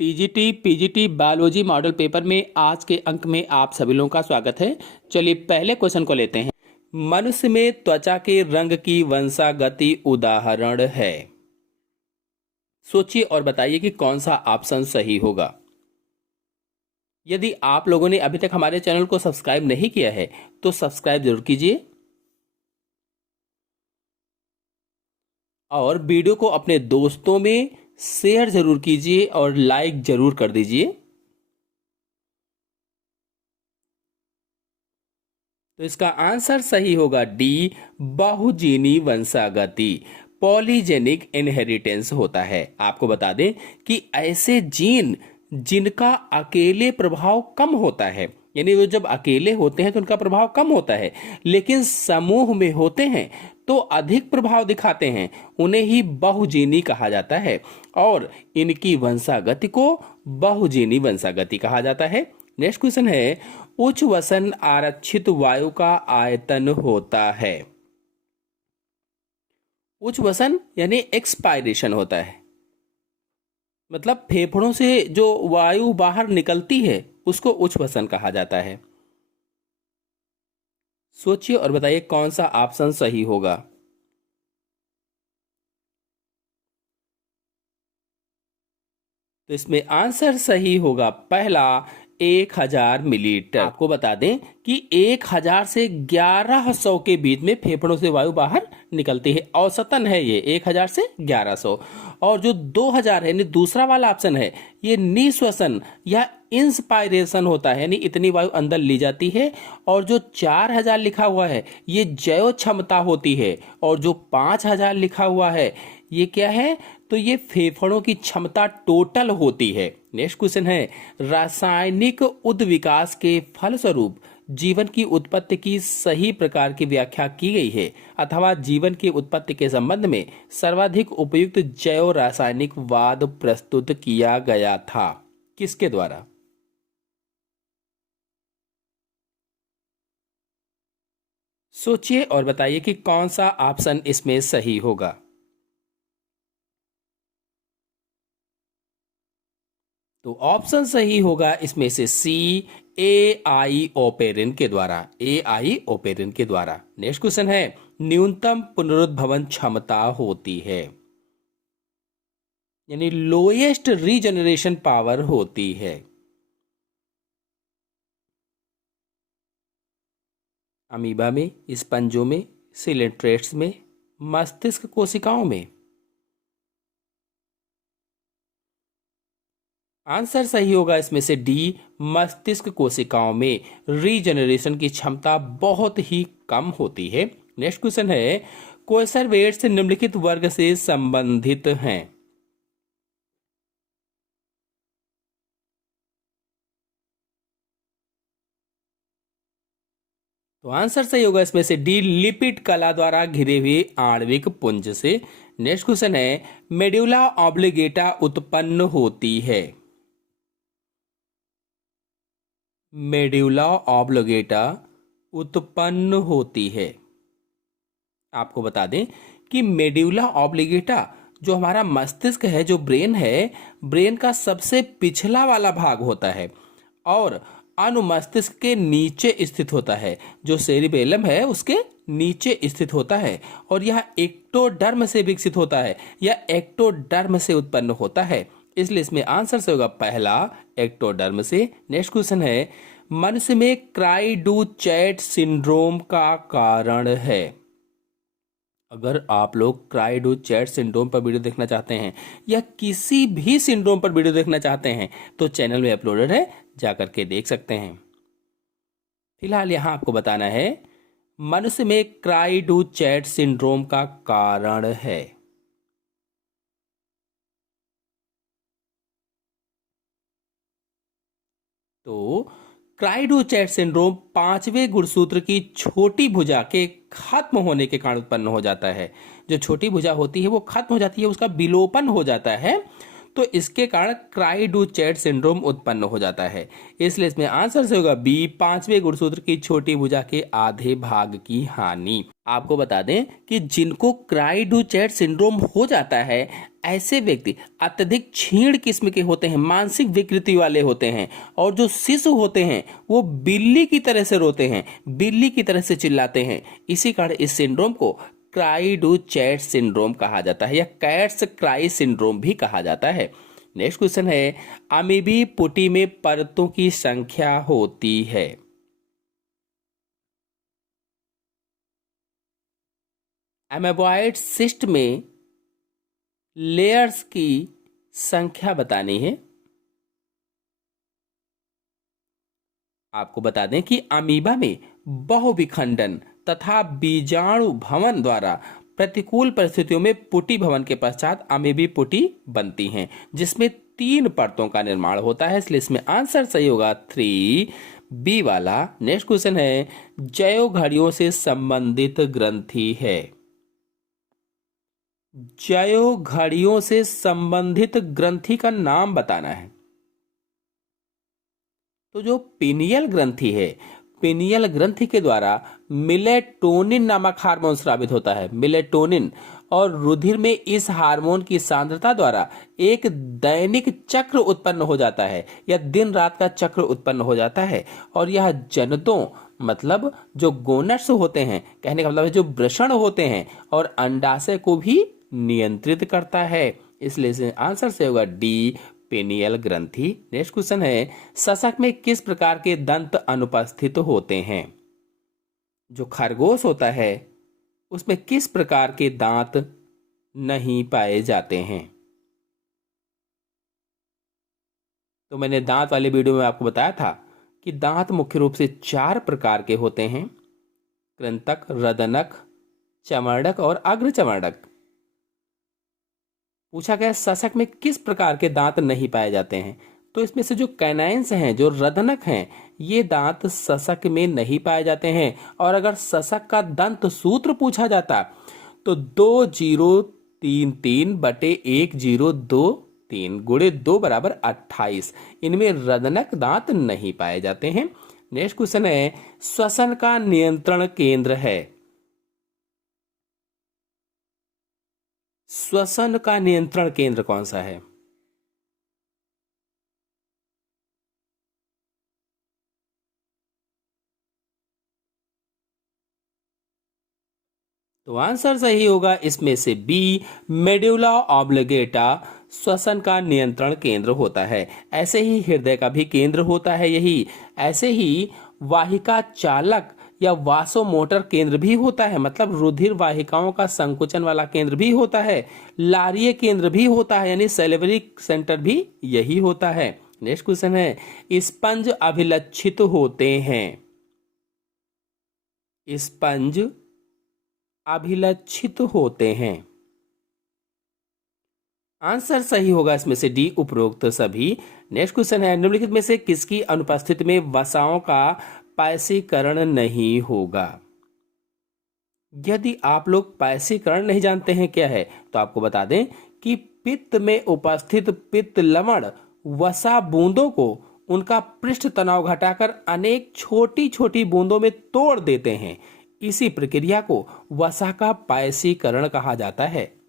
TGT PGT biology model paper में आज के अंक में आप सभी लोगों का स्वागत है। चलिए पहले क्वेश्चन को लेते हैं। मनुष्य में त्वचा के रंग की वंशागति उदाहरण है। सोचिए और बताइए कि कौन सा ऑप्शन सही होगा। यदि आप लोगों ने अभी तक हमारे चैनल को सब्सक्राइब नहीं किया है तो सब्सक्राइब जरूर कीजिए और वीडियो को अपने दोस्तों में शेयर जरूर कीजिए और लाइक जरूर कर दीजिए। तो इसका आंसर सही होगा डी, बहुजीनी वंशागति। पॉलीजेनिक इनहेरिटेंस होता है। आपको बता दें कि ऐसे जीन जिनका अकेले प्रभाव कम होता है, यानी वो जब अकेले होते हैं तो उनका प्रभाव कम होता है, लेकिन समूह में होते हैं तो अधिक प्रभाव दिखाते हैं, उन्हें ही बहुजीनी कहा जाता है और इनकी वंशागति को बहुजीनी वंशागति कहा जाता है। नेक्स्ट क्वेश्चन है, उच्च वसन आरक्षित वायु का आयतन होता है। उच्च वसन यानी एक्सपायरेशन होता है, मतलब फेफड़ों से जो वायु बाहर निकलती है उसको उच्च वसन कहा जाता है। सोचिए और बताइए कौन सा ऑप्शन सही होगा। तो इसमें आंसर सही होगा पहला, 1000 मिलीलीटर। आपको बता दें कि 1000 से 1100 के बीच में फेफड़ों से वायु बाहर निकलती है। औसतन है ये 1000 से 1100। और जो 2000 है, यानी दूसरा वाला ऑप्शन है, ये निश्वसन या इंस्पायरेशन होता है, यानी इतनी वायु अंदर ली जाती है। और जो 4000 लिखा हुआ है ये जैव क्षमता होती है। और जो 5000 लिखा हुआ है ये क्या है, तो ये फेफड़ों की क्षमता टोटल होती है। नेक्स्ट क्वेश्चन है, रासायनिक उद्विकास के फलस्वरूप जीवन की उत्पत्ति की सही प्रकार की व्याख्या की गई है अथवा जीवन की उत्पत्ति के संबंध में सर्वाधिक उपयुक्त जैव रासायनिक वाद प्रस्तुत किया गया था। किसके द्वारा? सोचिए और बताइए कि कौन सा ऑप्शन इसमें सही होगा। तो ऑप्शन सही होगा इसमें से सी, AI ओपेरिन के द्वारा। AI ओपेरिन के द्वारा। नेक्स्ट क्वेश्चन है, न्यूनतम पुनरुद्भवन क्षमता होती है, यानी लोएस्ट रीजनरेशन पावर होती है। अमीबा में, स्पंजों में, सिलेंट्रेट्स में, मस्तिष्क कोशिकाओं में। आंसर सही होगा इसमें से डी, मस्तिष्क कोशिकाओं में रीजनरेशन की क्षमता बहुत ही कम होती है। नेक्स्ट क्वेश्चन है, कोएसरवेट्स निम्नलिखित वर्ग से संबंधित हैं। तो आंसर सही होगा इसमें से डी, लिपिड कला द्वारा घिरे हुए आणविक पुंज से। नेक्स्ट क्वेश्चन है, मेड्यूला ऑब्लिगेटा उत्पन्न होती है। मेड्यूला ऑब्लिगेटा उत्पन्न होती है। आपको बता दें कि मेड्यूला ऑब्लिगेटा जो हमारा मस्तिष्क है, जो ब्रेन है, ब्रेन का सबसे पिछला वाला भाग होता है और अनुमस्तिष्क के नीचे स्थित होता है। जो सेरिबेलम है उसके नीचे स्थित होता है और यह एक्टोडर्म से विकसित होता है या एक्टोडर्म से उत्पन्न होता है। इसलिए इसमें आंसर से होगा पहला, एक्टोडर्म से। नेक्स्ट क्वेश्चन है, मनुष्य में क्राइडू-चैट सिंड्रोम का कारण है। अगर आप लोग क्राइडू-चैट सिंड्रोम पर वीडियो देखना चाहते हैं या किसी भी सिंड्रोम पर वीडियो देखना चाहते हैं तो चैनल में अपलोडेड है, जाकर के देख सकते हैं। फिलहाल यहां आपको बताना है, मनुष्य में क्राइडू-चैट सिंड्रोम का कारण है। तो क्राइडू-चैट सिंड्रोम 5वें गुणसूत्र की छोटी भुजा के खत्म होने के कारण उत्पन्न हो जाता है। जो छोटी भुजा होती है वो खत्म हो जाती है, उसका विलोपन हो जाता है। तो इसके कारण क्राई डू चैट सिंड्रोम उत्पन्न हो जाता है। इसलिए इसमें आंसर से होगा बी, पांचवें गुणसूत्र की छोटी भुजा के आधे भाग की हानि। आपको बता दें कि जिनको क्राई डू चैट सिंड्रोम हो जाता है, ऐसे व्यक्ति अत्यधिक क्षीण किस्म के होते हैं, मानसिक विकृति वाले होते हैं, और जो शिशु होते हैं वो बिल्ली की तरह से रोते हैं, बिल्ली की तरह से चिल्लाते हैं। इसी कारण इस सिंड्रोम को क्राई डू चैट सिंड्रोम कहा जाता है या कैट्स क्राई सिंड्रोम भी कहा जाता है। नेक्स्ट क्वेश्चन है, अमीबी पुटी में परतों की संख्या होती है। एमेबॉइड सिस्ट में लेयर्स की संख्या बतानी है। आपको बता दें कि अमीबा में बहुविखंडन तथा बीजाणु भवन द्वारा प्रतिकूल परिस्थितियों में पुटी भवन के पश्चात अमीबी पुटी बनती हैं, जिसमें 3 परतों का निर्माण होता है। इसलिए इसमें आंसर सही होगा 3B वाला। नेक्स्ट क्वेश्चन है, जयो घड़ियों से संबंधित ग्रंथि है। जयो घड़ियों से संबंधित ग्रंथि का नाम बताना है। तो जो पिनियल ग्रंथि है, पिनियल ग्रंथि के द्वारा मिलेटोनिन नामक हार्मोन स्रावित होता है, मिलेटोनिन, और रुधिर में इस हार्मोन की सांद्रता द्वारा एक दैनिक चक्र उत्पन्न हो जाता है या दिन रात का चक्र उत्पन्न हो जाता है, और यह जनतों मतलब जो गोनट्स होते हैं, कहने का मतलब है जो वृषण होते हैं, और अंडाशय को भी नियंत्रित करता है। इसलिए आंसर से होगा डी, पेनियल ग्रंथि। नेक्स्ट क्वेश्चन है, सशक में किस प्रकार के दंत अनुपस्थित होते हैं। जो खरगोश होता है उसमें किस प्रकार के दांत नहीं पाए जाते हैं। तो मैंने दांत वाले वीडियो में आपको बताया था कि दांत मुख्य रूप से 4 प्रकार के होते हैं, कृंतक, रदनक, चमड़क और अग्रचमड़क। पूछा गया सशक में किस प्रकार के दांत नहीं पाए जाते हैं। तो इसमें से जो कैनाइंस हैं, जो रदनक हैं, ये दांत सशक में नहीं पाए जाते हैं। और अगर सशक का दंत सूत्र पूछा जाता तो 2033/1023 गुणे 2 बराबर 28। इनमें रदनक दांत नहीं पाए जाते हैं। नेक्स्ट क्वेश्चन है, श्वसन का नियंत्रण केंद्र है। श्वसन का नियंत्रण केंद्र कौन सा है। तो आंसर सही होगा इसमें से बी, मेडुला ऑब्लिगेटा श्वसन का नियंत्रण केंद्र होता है। ऐसे ही हृदय का भी केंद्र होता है यही। ऐसे ही वाहिका चालक या वासोमोटर केंद्र भी होता है, मतलब रुधिर वाहिकाओं का संकुचन वाला केंद्र भी होता है। लारीय केंद्र भी होता है, यानी सेलेवरी सेंटर भी यही होता है। नेक्स्ट क्वेश्चन है, स्पंज अभिलक्षित होते हैं। स्पंज अभिलक्षित होते हैं। आंसर सही होगा इसमें से डी, उपरोक्त सभी। नेक्स्ट क्वेश्चन है, निम्नलिखित में से किसकी अनुपस्थिति में वसाओं का पैसीकरण नहीं होगा। यदि आप लोग पैसीकरण नहीं जानते हैं क्या है, तो आपको बता दें कि पित्त में उपस्थित पित्त लवण वसा बूंदों को उनका पृष्ठ तनाव घटाकर अनेक छोटी छोटी बूंदों में तोड़ देते हैं। इसी प्रक्रिया को वसा का पैसीकरण कहा जाता है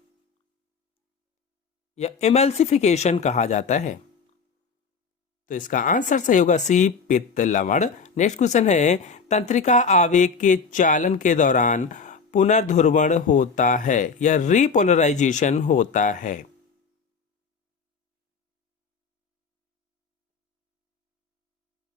या इमल्सिफिकेशन कहा जाता है। तो इसका आंसर सही होगा सी, पित्त लवण। नेक्स्ट क्वेश्चन है, तंत्रिका आवेग के चालन के दौरान पुनर्ध्रुवण होता है या रीपोलराइजेशन होता है।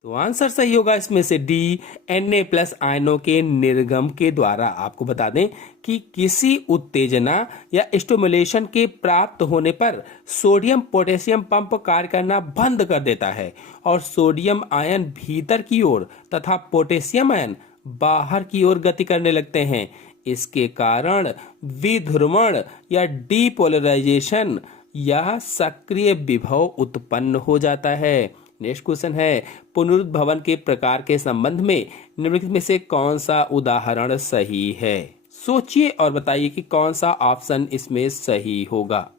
तो आंसर सही होगा इसमें से डी, Na+ आयनों के निर्गम के द्वारा। आपको बता दें कि किसी उत्तेजना या स्टिमुलेशन के प्राप्त होने पर सोडियम पोटेशियम पंप कार्य करना बंद कर देता है और सोडियम आयन भीतर की ओर तथा पोटेशियम आयन बाहर की ओर गति करने लगते हैं। इसके कारण विध्रुवण या डीपोलराइजेशन या सक्रिय विभव उत्पन्न हो जाता है। नेक्स्ट क्वेश्चन है, पुनरुद्भवन के प्रकार के संबंध में निम्नलिखित में से कौन सा उदाहरण सही है। सोचिए और बताइए कि कौन सा ऑप्शन इसमें सही होगा।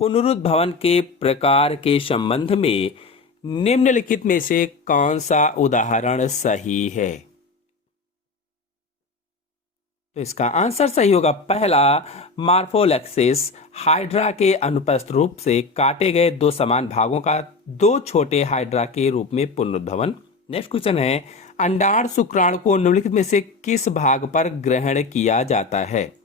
पुनरुद्भवन के प्रकार के संबंध में निम्नलिखित में से कौन सा उदाहरण सही है? तो इसका आंसर सही होगा पहला, मार्फोलेक्सिस, हाइड्रा के अनुपस्थित रूप से काटे गए दो समान भागों का दो छोटे हाइड्रा के रूप में पुनरुद्भवन। नेक्स्ट क्वेश्चन है, अंडाणु शुक्राणु को निम्नलिखित में से किस भाग पर ग्रहण किया जाता है?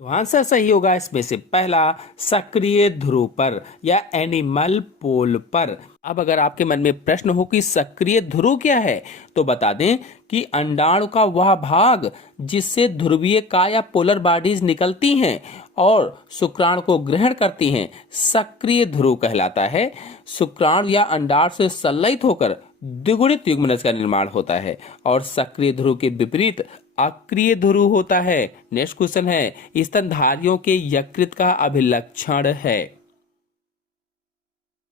तो आंसर सही होगा इसमें से पहला, सक्रिय ध्रुव पर या एनिमल पोल पर। अब अगर आपके मन में प्रश्न हो कि सक्रिय ध्रुव क्या है, तो बता दें कि अंडाणु का वह भाग जिससे ध्रुवीय का या पोलर बॉडीज निकलती हैं और शुक्राणु को ग्रहण करती हैं, सक्रिय ध्रुव कहलाता है। शुक्राणु या अंडाणु से संलयित होकर द्विगुणित युग्मनज का निर्माण होता है और सक्रिय ध्रुव के विपरीत अक्रिय ध्रुव होता है। नेक्स्ट क्वेश्चन है, स्तनधारियों के यकृत का अभिलक्षण है।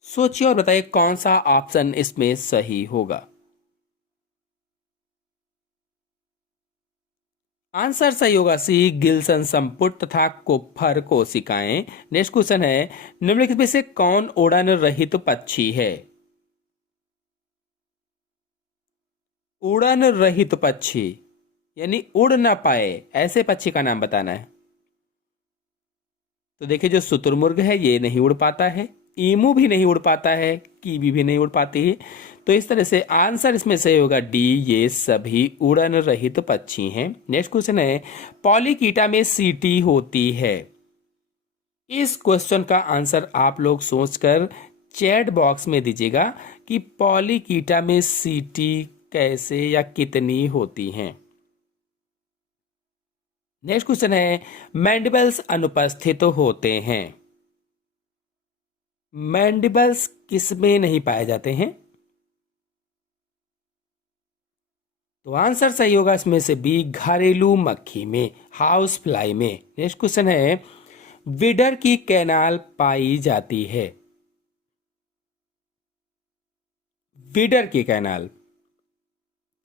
सोचिए और बताइए कौन सा ऑप्शन इसमें सही होगा। आंसर सही होगा सी, गिल्सन संपुट तथा कोफर कोशिकाएं। नेक्स्ट क्वेश्चन है, निम्नलिखित में से कौन उड़न रहित पक्षी है? उड़न रहित पक्षी यानी उड़ ना पाए ऐसे पक्षी का नाम बताना है। तो देखिए, जो शुतुरमुर्ग है ये नहीं उड़ पाता है, ईमू भी नहीं उड़ पाता है, कीवी भी नहीं उड़ पाती है। तो इस तरह से आंसर इसमें सही होगा डी, ये सभी उड़न रहित पक्षी हैं। नेक्स्ट क्वेश्चन है, पॉलीकीटा में सीटी होती है। इस क्वेश्चन का आंसर आप लोग सोचकर चैट बॉक्स में दीजिएगा कि पॉलीकीटा में सीटी कैसे या कितनी होती हैं। नेक्स्ट क्वेश्चन है, मैंडिबल्स अनुपस्थित होते हैं। मैंडिबल्स किसमें नहीं पाए जाते हैं? तो आंसर सही होगा इसमें से बी, घरेलू मक्खी में, हाउस फ्लाई में। नेक्स्ट क्वेश्चन है, विडर की कैनाल पाई जाती है। विडर की कैनाल,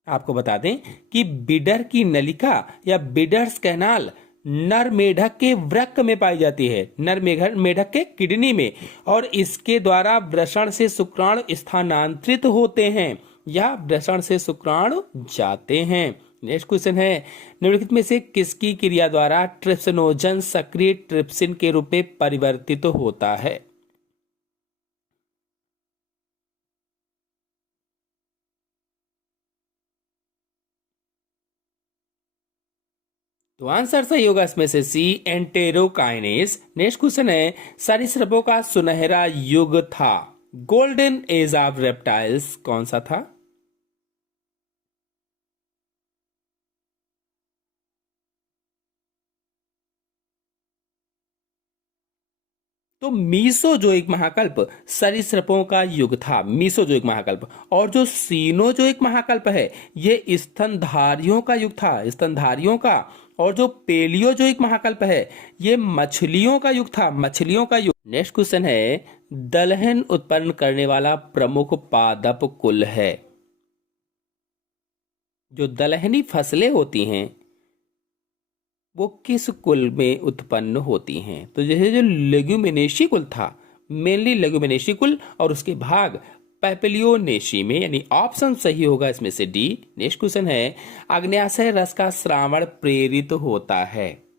आपको बता दें कि बिडर की नलिका या बिडर्स कैनाल नर मेढक के वृक्क में पाई जाती है, नर मेढक के किडनी में, और इसके द्वारा वृषण से शुक्राणु स्थानांतरित होते हैं या वृषण से शुक्राणु जाते हैं। नेक्स्ट क्वेश्चन है, निम्नलिखित में से किसकी क्रिया द्वारा ट्रिप्सिनोजन सक्रिय ट्रिप्सिन के रूप में परिवर्तित होता है? तो आंसर सही होगा इसमें से सी, एंटेरोकाइनेस। नेक्स्ट क्वेश्चन है, सरीसृपों का सुनहरा युग था, गोल्डन एज ऑफ रेप्टाइल्स कौन सा था? तो मीसोजोइक महाकल्प सरीसृपों का युग था, मीसोजोइक महाकल्प। और जो सीनोजोइक महाकल्प है ये स्तनधारियों का युग था, स्तनधारियों का। और जो पेलियोजोइक महाकल्प है ये मछलियों का युग था, मछलियों का युग। नेक्स्ट क्वेश्चन है, दलहन उत्पन्न करने वाला प्रमुख पादप कुल है। जो दलहनी फसलें होती हैं वो किस कुल में उत्पन्न होती हैं? तो जैसे जो लेग्यूमिनेशी कुल था, मेनली लेग्यूमिनेशी कुल, और उसके भाग पैपिलियोनेशी में, यानी ऑप्शन सही होगा इसमें से डी। नेक्स्ट क्वेश्चन है, अग्न्याशय रस का श्रावण प्रेरित होता है।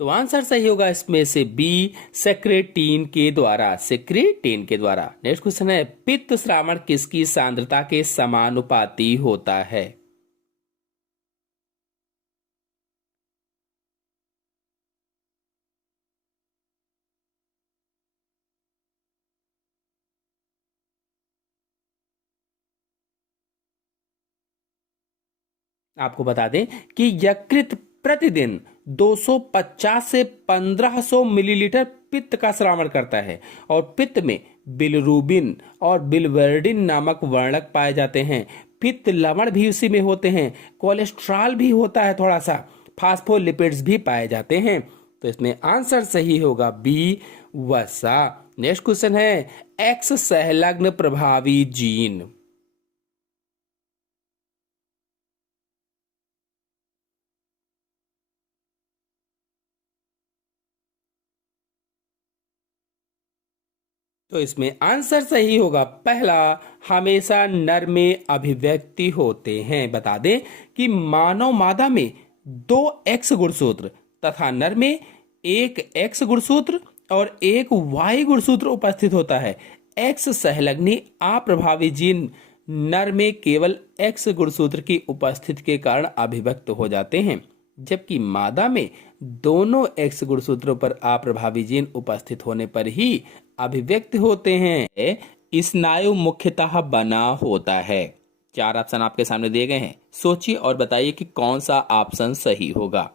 तो आंसर सही होगा इसमें से बी, सेक्रेटीन के द्वारा, सेक्रेटीन के द्वारा। नेक्स्ट क्वेश्चन है, पित्त श्रावण किसकी सांद्रता के समानुपाती होता है? आपको बता दें कि यकृत प्रतिदिन 250 से 1500 मिलीलीटर पित्त का श्रावण करता है और पित्त में बिलिरुबिन और बिलवर्डिन नामक वर्णक पाए जाते हैं। पित्त लवण भी उसी में होते हैं, कोलेस्ट्रॉल भी होता है थोड़ा सा, फास्फोलिपिड्स भी पाए जाते हैं। तो इसमें आंसर सही होगा बी, वसा। नेक्स्ट क्वेश्चन है एक्स सहलग्न प्रभावी जीन। तो इसमें आंसर सही होगा पहला, हमेशा नर में अभिव्यक्ति होते हैं। बता दें कि मानव मादा में 2 एक्स गुणसूत्र तथा नर में 1 एक्स गुणसूत्र और 1 वाई गुणसूत्र उपस्थित होता है। एक्स सहलग्नी अप्रभावी जीन नर में केवल एक्स गुणसूत्र की उपस्थिति के कारण अभिव्यक्त हो जाते हैं, जबकि मादा में दोनों एक्स गुणसूत्रों पर अप्रभावी जीन उपस्थित होने पर ही अभिव्यक्त होते हैं। स्नायु मुख्यतः बना होता है। 4 ऑप्शन आपके सामने दिए गए हैं, सोचिए और बताइए कि कौन सा ऑप्शन सही होगा।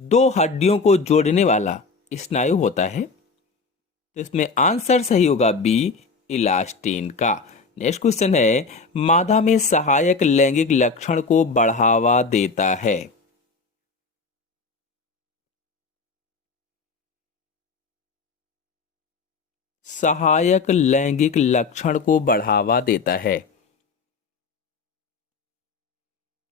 2 हड्डियों को जोड़ने वाला स्नायु होता है, तो इसमें आंसर सही होगा बी, इलास्टिन का। नेक्स्ट क्वेश्चन है मादा में सहायक लैंगिक लक्षण को बढ़ावा देता है। सहायक लैंगिक लक्षण को बढ़ावा देता है।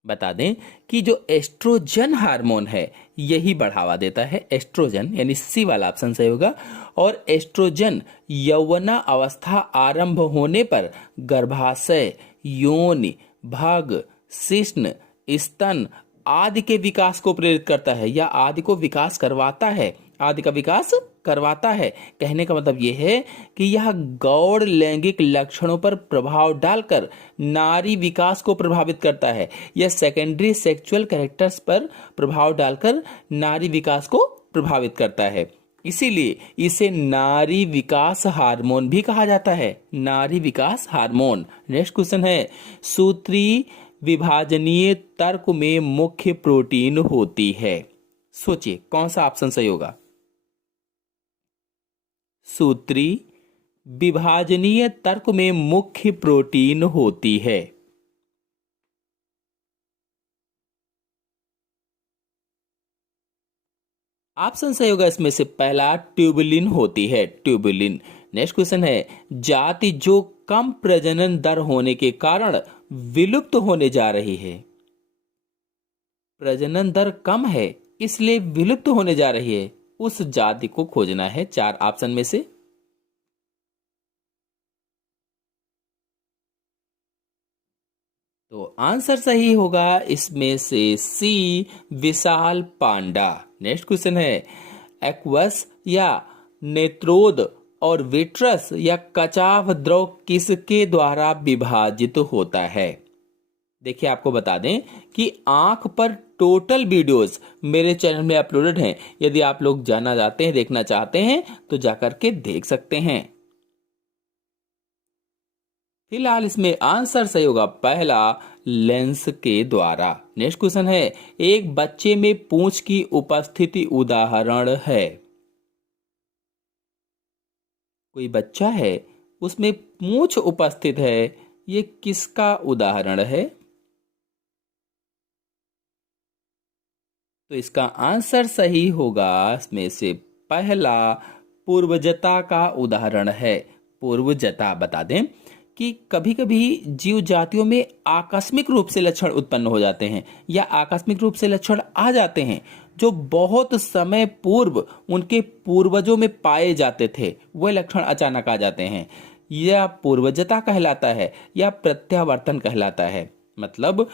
बता दें कि जो एस्ट्रोजन हार्मोन है यही बढ़ावा देता है। एस्ट्रोजन यानी सी वाला ऑप्शन सही होगा। और एस्ट्रोजन यौवना अवस्था आरंभ होने पर गर्भाशय, योनि, भग, शिश्न, स्तन आदि के विकास को प्रेरित करता है या आदि को विकास करवाता है, आदि का विकास करवाता है। कहने का मतलब यह है कि यह गौड़ लैंगिक लक्षणों पर प्रभाव डालकर नारी विकास को प्रभावित करता है या सेकेंडरी सेक्सुअल कैरेक्टर्स पर प्रभाव डालकर नारी विकास को प्रभावित करता है। इसीलिए इसे नारी विकास हार्मोन भी कहा जाता है, नारी विकास हार्मोन। नेक्स्ट क्वेश्चन है सूत्री विभाजनीय तर्क में मुख्य प्रोटीन होती है। सोचिए कौन सा ऑप्शन सही होगा। सूत्री विभाजनीय तर्क में मुख्य प्रोटीन होती है। ऑप्शन सही होगा इसमें से पहला, ट्यूबुलिन होती है, ट्यूबुलिन। नेक्स्ट क्वेश्चन है जाति जो कम प्रजनन दर होने के कारण विलुप्त होने जा रही है। प्रजनन दर कम है इसलिए विलुप्त होने जा रही है, उस जाति को खोजना है 4 ऑप्शन में से। तो आंसर सही होगा इसमें से सी, विशाल पांडा। नेक्स्ट क्वेश्चन है एक्वस या नेत्रोद और विट्रस या कचाव द्रव किसके द्वारा विभाजित होता है। देखिए आपको बता दें कि आंख पर टोटल वीडियोस मेरे चैनल में अपलोडेड हैं, यदि आप लोग जानना चाहते हैं, देखना चाहते हैं तो जाकर के देख सकते हैं। फिलहाल इसमें आंसर सही होगा पहला, लेंस के द्वारा। नेक्स्ट क्वेश्चन है एक बच्चे में पूंछ की उपस्थिति उदाहरण है। कोई बच्चा है उसमें पूंछ उपस्थित है, ये किसका उदाहरण है। तो इसका आंसर सही होगा इसमें से पहला, पूर्वजता का उदाहरण है। पूर्वजता। बता दें कि कभी कभी जीव जातियों में आकस्मिक रूप से लक्षण उत्पन्न हो जाते हैं या आकस्मिक रूप से लक्षण आ जाते हैं जो बहुत समय पूर्व उनके पूर्वजों में पाए जाते थे, वह लक्षण अचानक आ जाते हैं। यह पूर्वजता कहलाता है या प्रत्यावर्तन कहलाता है। मतलब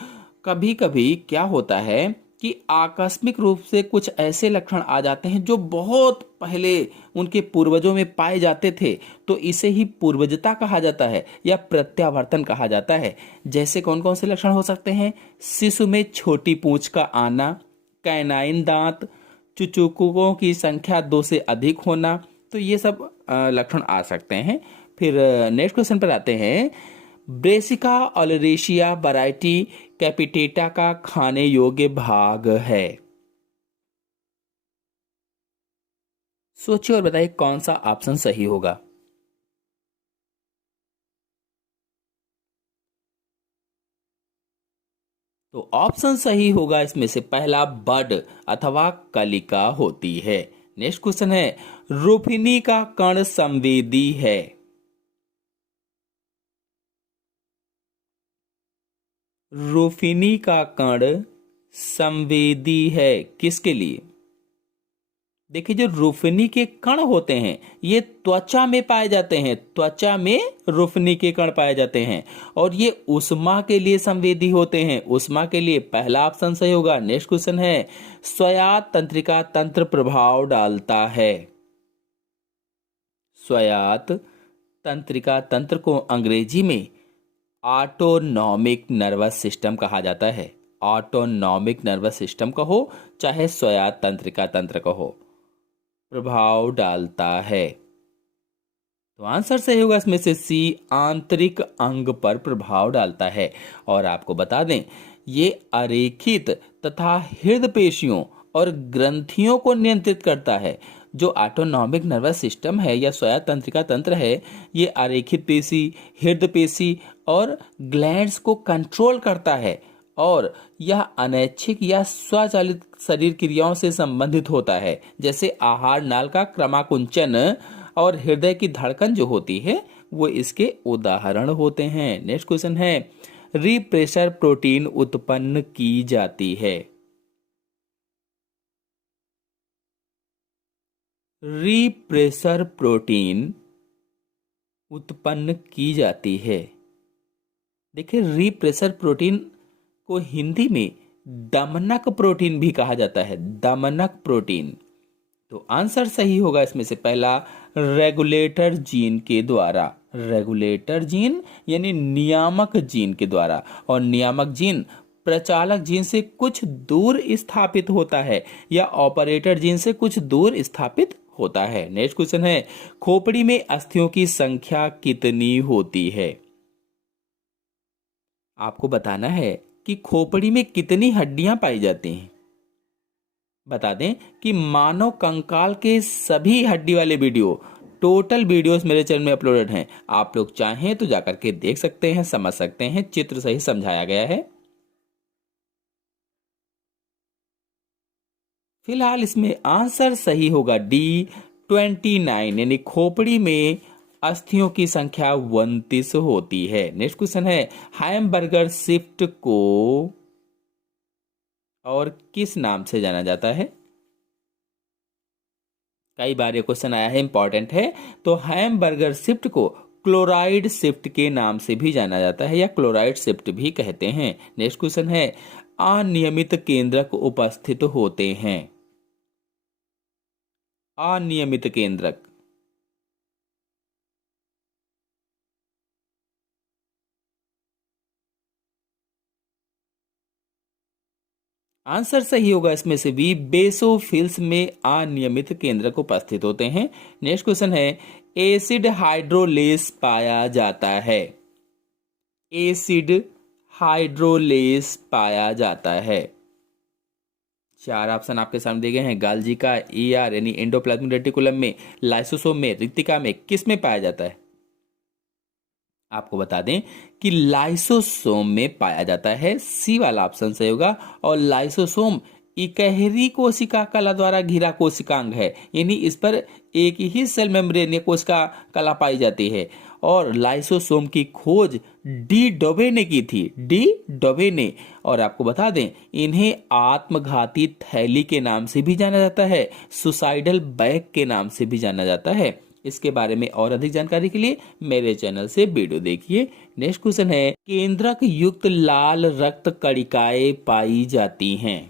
कभी कभी क्या होता है कि आकस्मिक रूप से कुछ ऐसे लक्षण आ जाते हैं जो बहुत पहले उनके पूर्वजों में पाए जाते थे, तो इसे ही पूर्वजता कहा जाता है या प्रत्यावर्तन कहा जाता है। जैसे कौन कौन से लक्षण हो सकते हैं, शिशु में छोटी पूंछ का आना, कैनाइन दांत, चुचुकों की संख्या 2 से अधिक होना, तो ये सब लक्षण आ सकते हैं। फिर नेक्स्ट क्वेश्चन पर आते हैं ब्रेसिका ओलेरेशिया वैरायटी कैपिटेटा का खाने योग्य भाग है। सोचिए और बताइए कौन सा ऑप्शन सही होगा। तो ऑप्शन सही होगा इसमें से पहला, बड अथवा कलिका होती है। नेक्स्ट क्वेश्चन है, रोफिनी का कण संवेदी है। रोफिनी का कण संवेदी है किसके लिए? देखिए, जो रोफिनी के कण होते हैं ये त्वचा में पाए जाते हैं, त्वचा में रोफिनी के कण पाए जाते हैं और ये ऊष्मा के लिए संवेदी होते हैं, ऊष्मा के लिए। पहला ऑप्शन सही होगा। नेक्स्ट क्वेश्चन है, स्वायत्त तंत्रिका तंत्र प्रभाव डालता है। स्वायत्त तंत्रिका तंत्र को अंग्रेजी में ऑटोनॉमिक नर्वस सिस्टम कहा जाता है। ऑटोनॉमिक नर्वस सिस्टम कहो चाहे स्वायत्त तंत्रिका तंत्र कहो, प्रभाव डालता है। तो आंसर सही होगा इसमें से सी, आंतरिक अंग पर प्रभाव डालता है। और आपको बता दें, ये अरेखित तथा हृदय पेशियों और ग्रंथियों को नियंत्रित करता है। जो ऑटोनॉमिक नर्वस सिस्टम है या स्वायत्त तंत्रिका तंत्र है, ये अरेखित पेशी, हृदय पेशी और ग्लैंड्स को कंट्रोल करता है और यह अनैच्छिक या स्वचालित शरीर क्रियाओं से संबंधित होता है, जैसे आहार नाल का क्रमाकुंचन और हृदय की धड़कन जो होती है वो इसके उदाहरण होते हैं। नेक्स्ट क्वेश्चन है, रिप्रेशर प्रोटीन उत्पन्न की जाती है। रिप्रेशर प्रोटीन उत्पन्न की जाती है। देखिए, रिप्रेशर प्रोटीन को हिंदी में दमनक प्रोटीन भी कहा जाता है, दमनक प्रोटीन। तो आंसर सही होगा इसमें से पहला, रेगुलेटर जीन के द्वारा। रेगुलेटर जीन यानी नियामक जीन के द्वारा, और नियामक जीन प्रचालक जीन से कुछ दूर स्थापित होता है या ऑपरेटर जीन से कुछ दूर स्थापित होता है। नेक्स्ट क्वेश्चन है, खोपड़ी में अस्थियों की संख्या कितनी होती है? आपको बताना है कि खोपड़ी में कितनी हड्डियां पाई जाती हैं। बता दें कि मानव कंकाल के सभी हड्डी वाले वीडियो, टोटल वीडियोस मेरे चैनल में अपलोडेड हैं। आप लोग चाहें तो जाकर के देख सकते हैं, समझ सकते हैं, चित्र सही समझाया गया है। फिलहाल इसमें आंसर सही होगा डी, 29, यानी खोपड़ी में अस्थियों की संख्या 29 होती है। नेक्स्ट क्वेश्चन है, हैमबर्गर शिफ्ट को और किस नाम से जाना जाता है? कई बार ये क्वेश्चन आया है, इंपॉर्टेंट है। तो हैमबर्गर शिफ्ट को क्लोराइड शिफ्ट के नाम से भी जाना जाता है या क्लोराइड शिफ्ट भी कहते हैं। नेक्स्ट क्वेश्चन है, अनियमित केंद्रक उपस्थित होते हैं। अनियमित केंद्रक, आंसर सही होगा इसमें से भी, बेसोफिल्स में अनियमित केंद्रक उपस्थित होते हैं। नेक्स्ट क्वेश्चन है, एसिड हाइड्रोलेस पाया जाता है। एसिड हाइड्रोलेस पाया जाता है। चार ऑप्शन आपके सामने दिए गए हैं। गाल्जी का ER यानी एंडोप्लाज्मिक रेटिकुलम में, लाइसोसोम में, रिक्तिका में, किस में पाया जाता है? आपको बता दें कि लाइसोसोम में पाया जाता है, सी वाला ऑप्शन सही होगा। और लाइसोसोम इकहरी कोशिका कला द्वारा घिरा कोशिकांग है, यानी इस पर एक ही सेल मेम्ब्रेन या कोशिका कला पाई जाती है। और लाइसोसोम की खोज डी डोबे ने की थी, डी डोबे ने। और आपको बता दें, इन्हें आत्मघाती थैली के नाम से भी जाना जाता है, सुसाइडल बैग के नाम से भी जाना जाता है। इसके बारे में और अधिक जानकारी के लिए मेरे चैनल से वीडियो देखिए। नेक्स्ट क्वेश्चन है, केंद्रक युक्त लाल रक्त कणिकाएं पाई जाती हैं।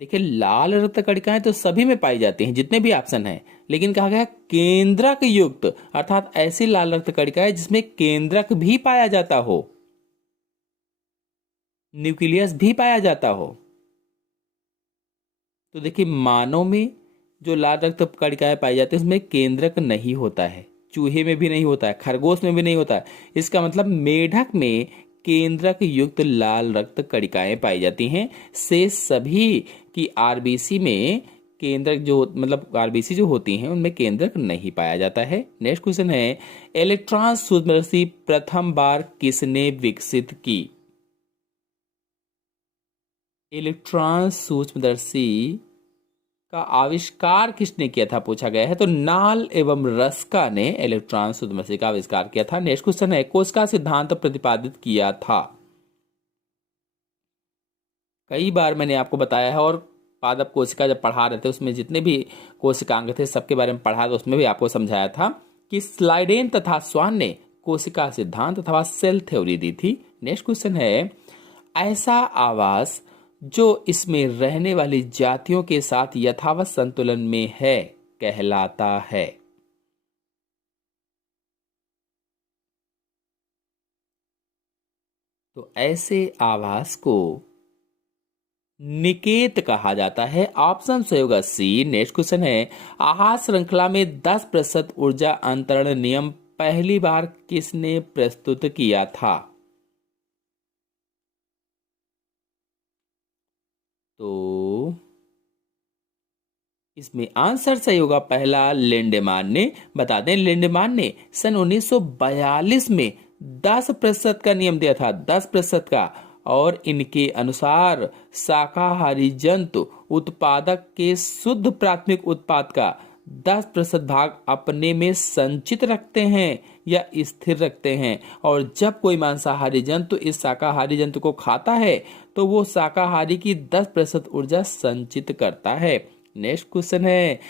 देखिए, लाल रक्त कणिकाएं तो सभी में पाई जाती हैं, जितने भी ऑप्शन हैं, लेकिन कहा गया केंद्रक युक्त, अर्थात ऐसी लाल रक्त कणिकाएं जिसमें केंद्रक भी पाया जाता हो, न्यूक्लियस भी पाया जाता हो। तो देखिए, मानव में जो लाल रक्त कणिकाएं पाई जाती है उसमें केंद्रक नहीं होता है, चूहे में भी नहीं होता है, खरगोश में भी नहीं होता है। इसका मतलब मेढक में केंद्रक युक्त लाल रक्त कणिकाएं पाई जाती हैं। से सभी की आरबीसी में केंद्रक जो, मतलब आरबीसी जो होती हैं उनमें केंद्रक नहीं पाया जाता है। नेक्स्ट क्वेश्चन है, इलेक्ट्रॉन सूक्ष्मदर्शी प्रथम बार किसने विकसित की? इलेक्ट्रॉन सूक्ष्मदर्शी का आविष्कार किसने किया था पूछा गया है। तो नाल एवं रस्का ने इलेक्ट्रॉन सूक्ष्मदर्शी का आविष्कार किया था। नेक्स्ट क्वेश्चन है, कोशिका सिद्धांत प्रतिपादित किया था। कई बार मैंने आपको बताया है, और पादप कोशिका जब पढ़ा रहे थे उसमें जितने भी कोशिकांग थे सबके बारे में पढ़ा, तो उसमें भी आपको समझाया था कि स्लाइडेन तथा स्वान ने कोशिका सिद्धांत अथवा सेल थ्योरी दी थी। नेक्स्ट क्वेश्चन है, ऐसा आवास जो इसमें रहने वाली जातियों के साथ यथावत संतुलन में है कहलाता है। तो ऐसे आवास को निकेत कहा जाता है। ऑप्शन सही होगा सी। नेक्स्ट क्वेश्चन है, आहार श्रृंखला में 10% ऊर्जा अंतरण नियम पहली बार किसने प्रस्तुत किया था। तो इसमें आंसर सही होगा पहला, लिंडेमान ने। बता दें, लिंडेमान ने सन 1942 में 10% का नियम दिया था, 10% का। और इनके अनुसार शाकाहारी जंतु उत्पादक के शुद्ध प्राथमिक उत्पाद का 10% भाग अपने में संचित रखते हैं या स्थिर रखते हैं, और जब कोई मांसाहारी जंतु इस शाकाहारी जंतु को खाता है तो वो शाकाहारी की 10% ऊर्जा संचित करता है। नेक्स्ट क्वेश्चन है,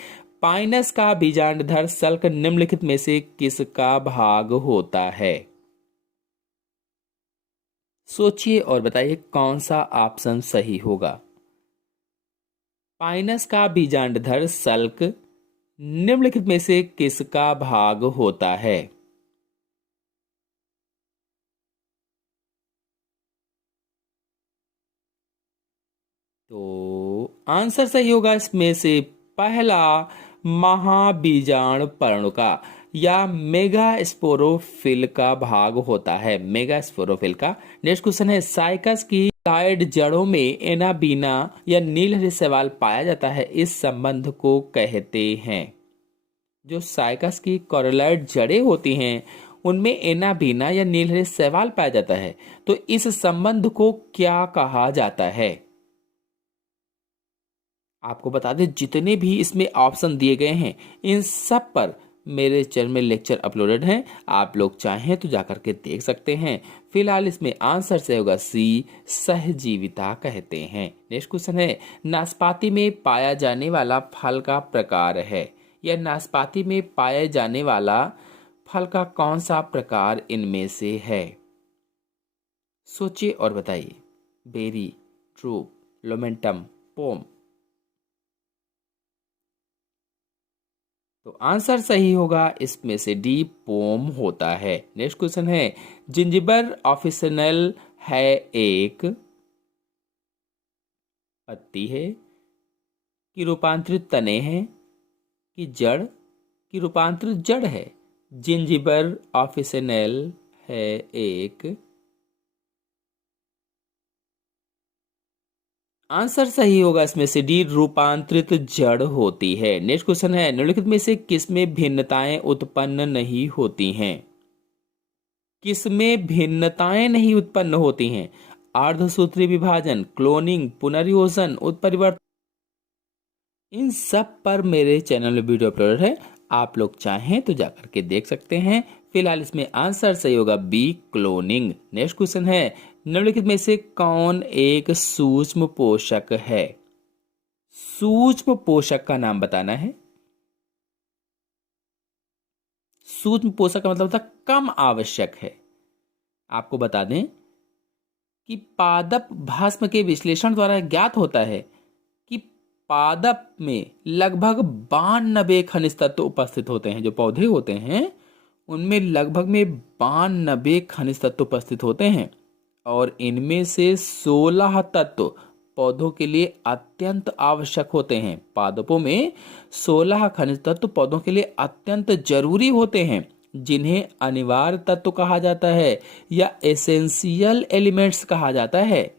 पाइनस का बीजांडधर सल्क निम्नलिखित में से किसका भाग होता है। सोचिए और बताइए कौन सा ऑप्शन सही होगा। पाइनस का बीजांडधर सल्क निम्नलिखित में से किसका भाग होता है। तो आंसर सही होगा इसमें से पहला, महाबीजाण पर्णु का या मेगास्पोरोफिल का भाग होता है, मेगास्पोरोफिल का। नेक्स्ट क्वेश्चन है, साइकस की साइड जड़ों में एनाबीना या नीलहरी शैवाल पाया जाता है, इस संबंध को कहते हैं। जो साइकस की कोरलाइड जड़ें होती हैं उनमें एनाबीना या नीलहरी शैवाल पाया जाता है, तो इस संबंध को क्या कहा जाता है। आपको बता दें, जितने भी इसमें ऑप्शन दिए गए हैं इन सब पर मेरे चैनल में लेक्चर अपलोडेड हैं, आप लोग चाहें तो जाकर के देख सकते हैं। फिलहाल इसमें आंसर से होगा सी, सहजीविता कहते हैं। नेक्स्ट क्वेश्चन है, नाशपाती में पाया जाने वाला फल का प्रकार है, या नाशपाती में पाए जाने वाला फल का कौन सा प्रकार इनमें से है। सोचिए और बताइए। Berry, drupe, lomentum, pome. तो आंसर सही होगा इसमें से डी, पोम होता है। नेक्स्ट क्वेश्चन है, जिंजिबर ऑफिसिनल है एक पत्ती है कि रूपांतरित तने हैं कि जड़ कि रूपांतरित जड़ है। जिंजिबर ऑफिसिनल है एक, आंसर सही होगा इसमें से डी, रूपांतरित जड़ होती है। नेक्स्ट क्वेश्चन है, निम्नलिखित में से किसमें भिन्नताएं उत्पन्न नहीं होती हैं। किसमें भिन्नताएं नहीं उत्पन्न होती हैं। अर्धसूत्री विभाजन, क्लोनिंग, पुनर्योजन, उत्परिवर्तन, इन सब पर मेरे चैनल में वीडियो अपलोड है, आप लोग चाहें तो जाकर के देख सकते हैं। फिलहाल इसमें आंसर सही होगा बी, क्लोनिंग। नेक्स्ट क्वेश्चन है, निम्नलिखित में से कौन एक सूक्ष्म पोषक है। सूक्ष्म पोषक का नाम बताना है। सूक्ष्म पोषक का मतलब था कम आवश्यक है। आपको बता दें कि पादप भस्म के विश्लेषण द्वारा ज्ञात होता है कि पादप में लगभग 92 खनिज तत्व उपस्थित होते हैं। जो पौधे होते हैं उनमें लगभग में 92 खनिज तत्व उपस्थित होते हैं, और इनमें से 16 तत्व पौधों के लिए अत्यंत आवश्यक होते हैं। पादपों में 16 खनिज तत्व पौधों के लिए अत्यंत जरूरी होते हैं, जिन्हें अनिवार्य तत्व कहा जाता है या एसेंशियल एलिमेंट्स कहा जाता है।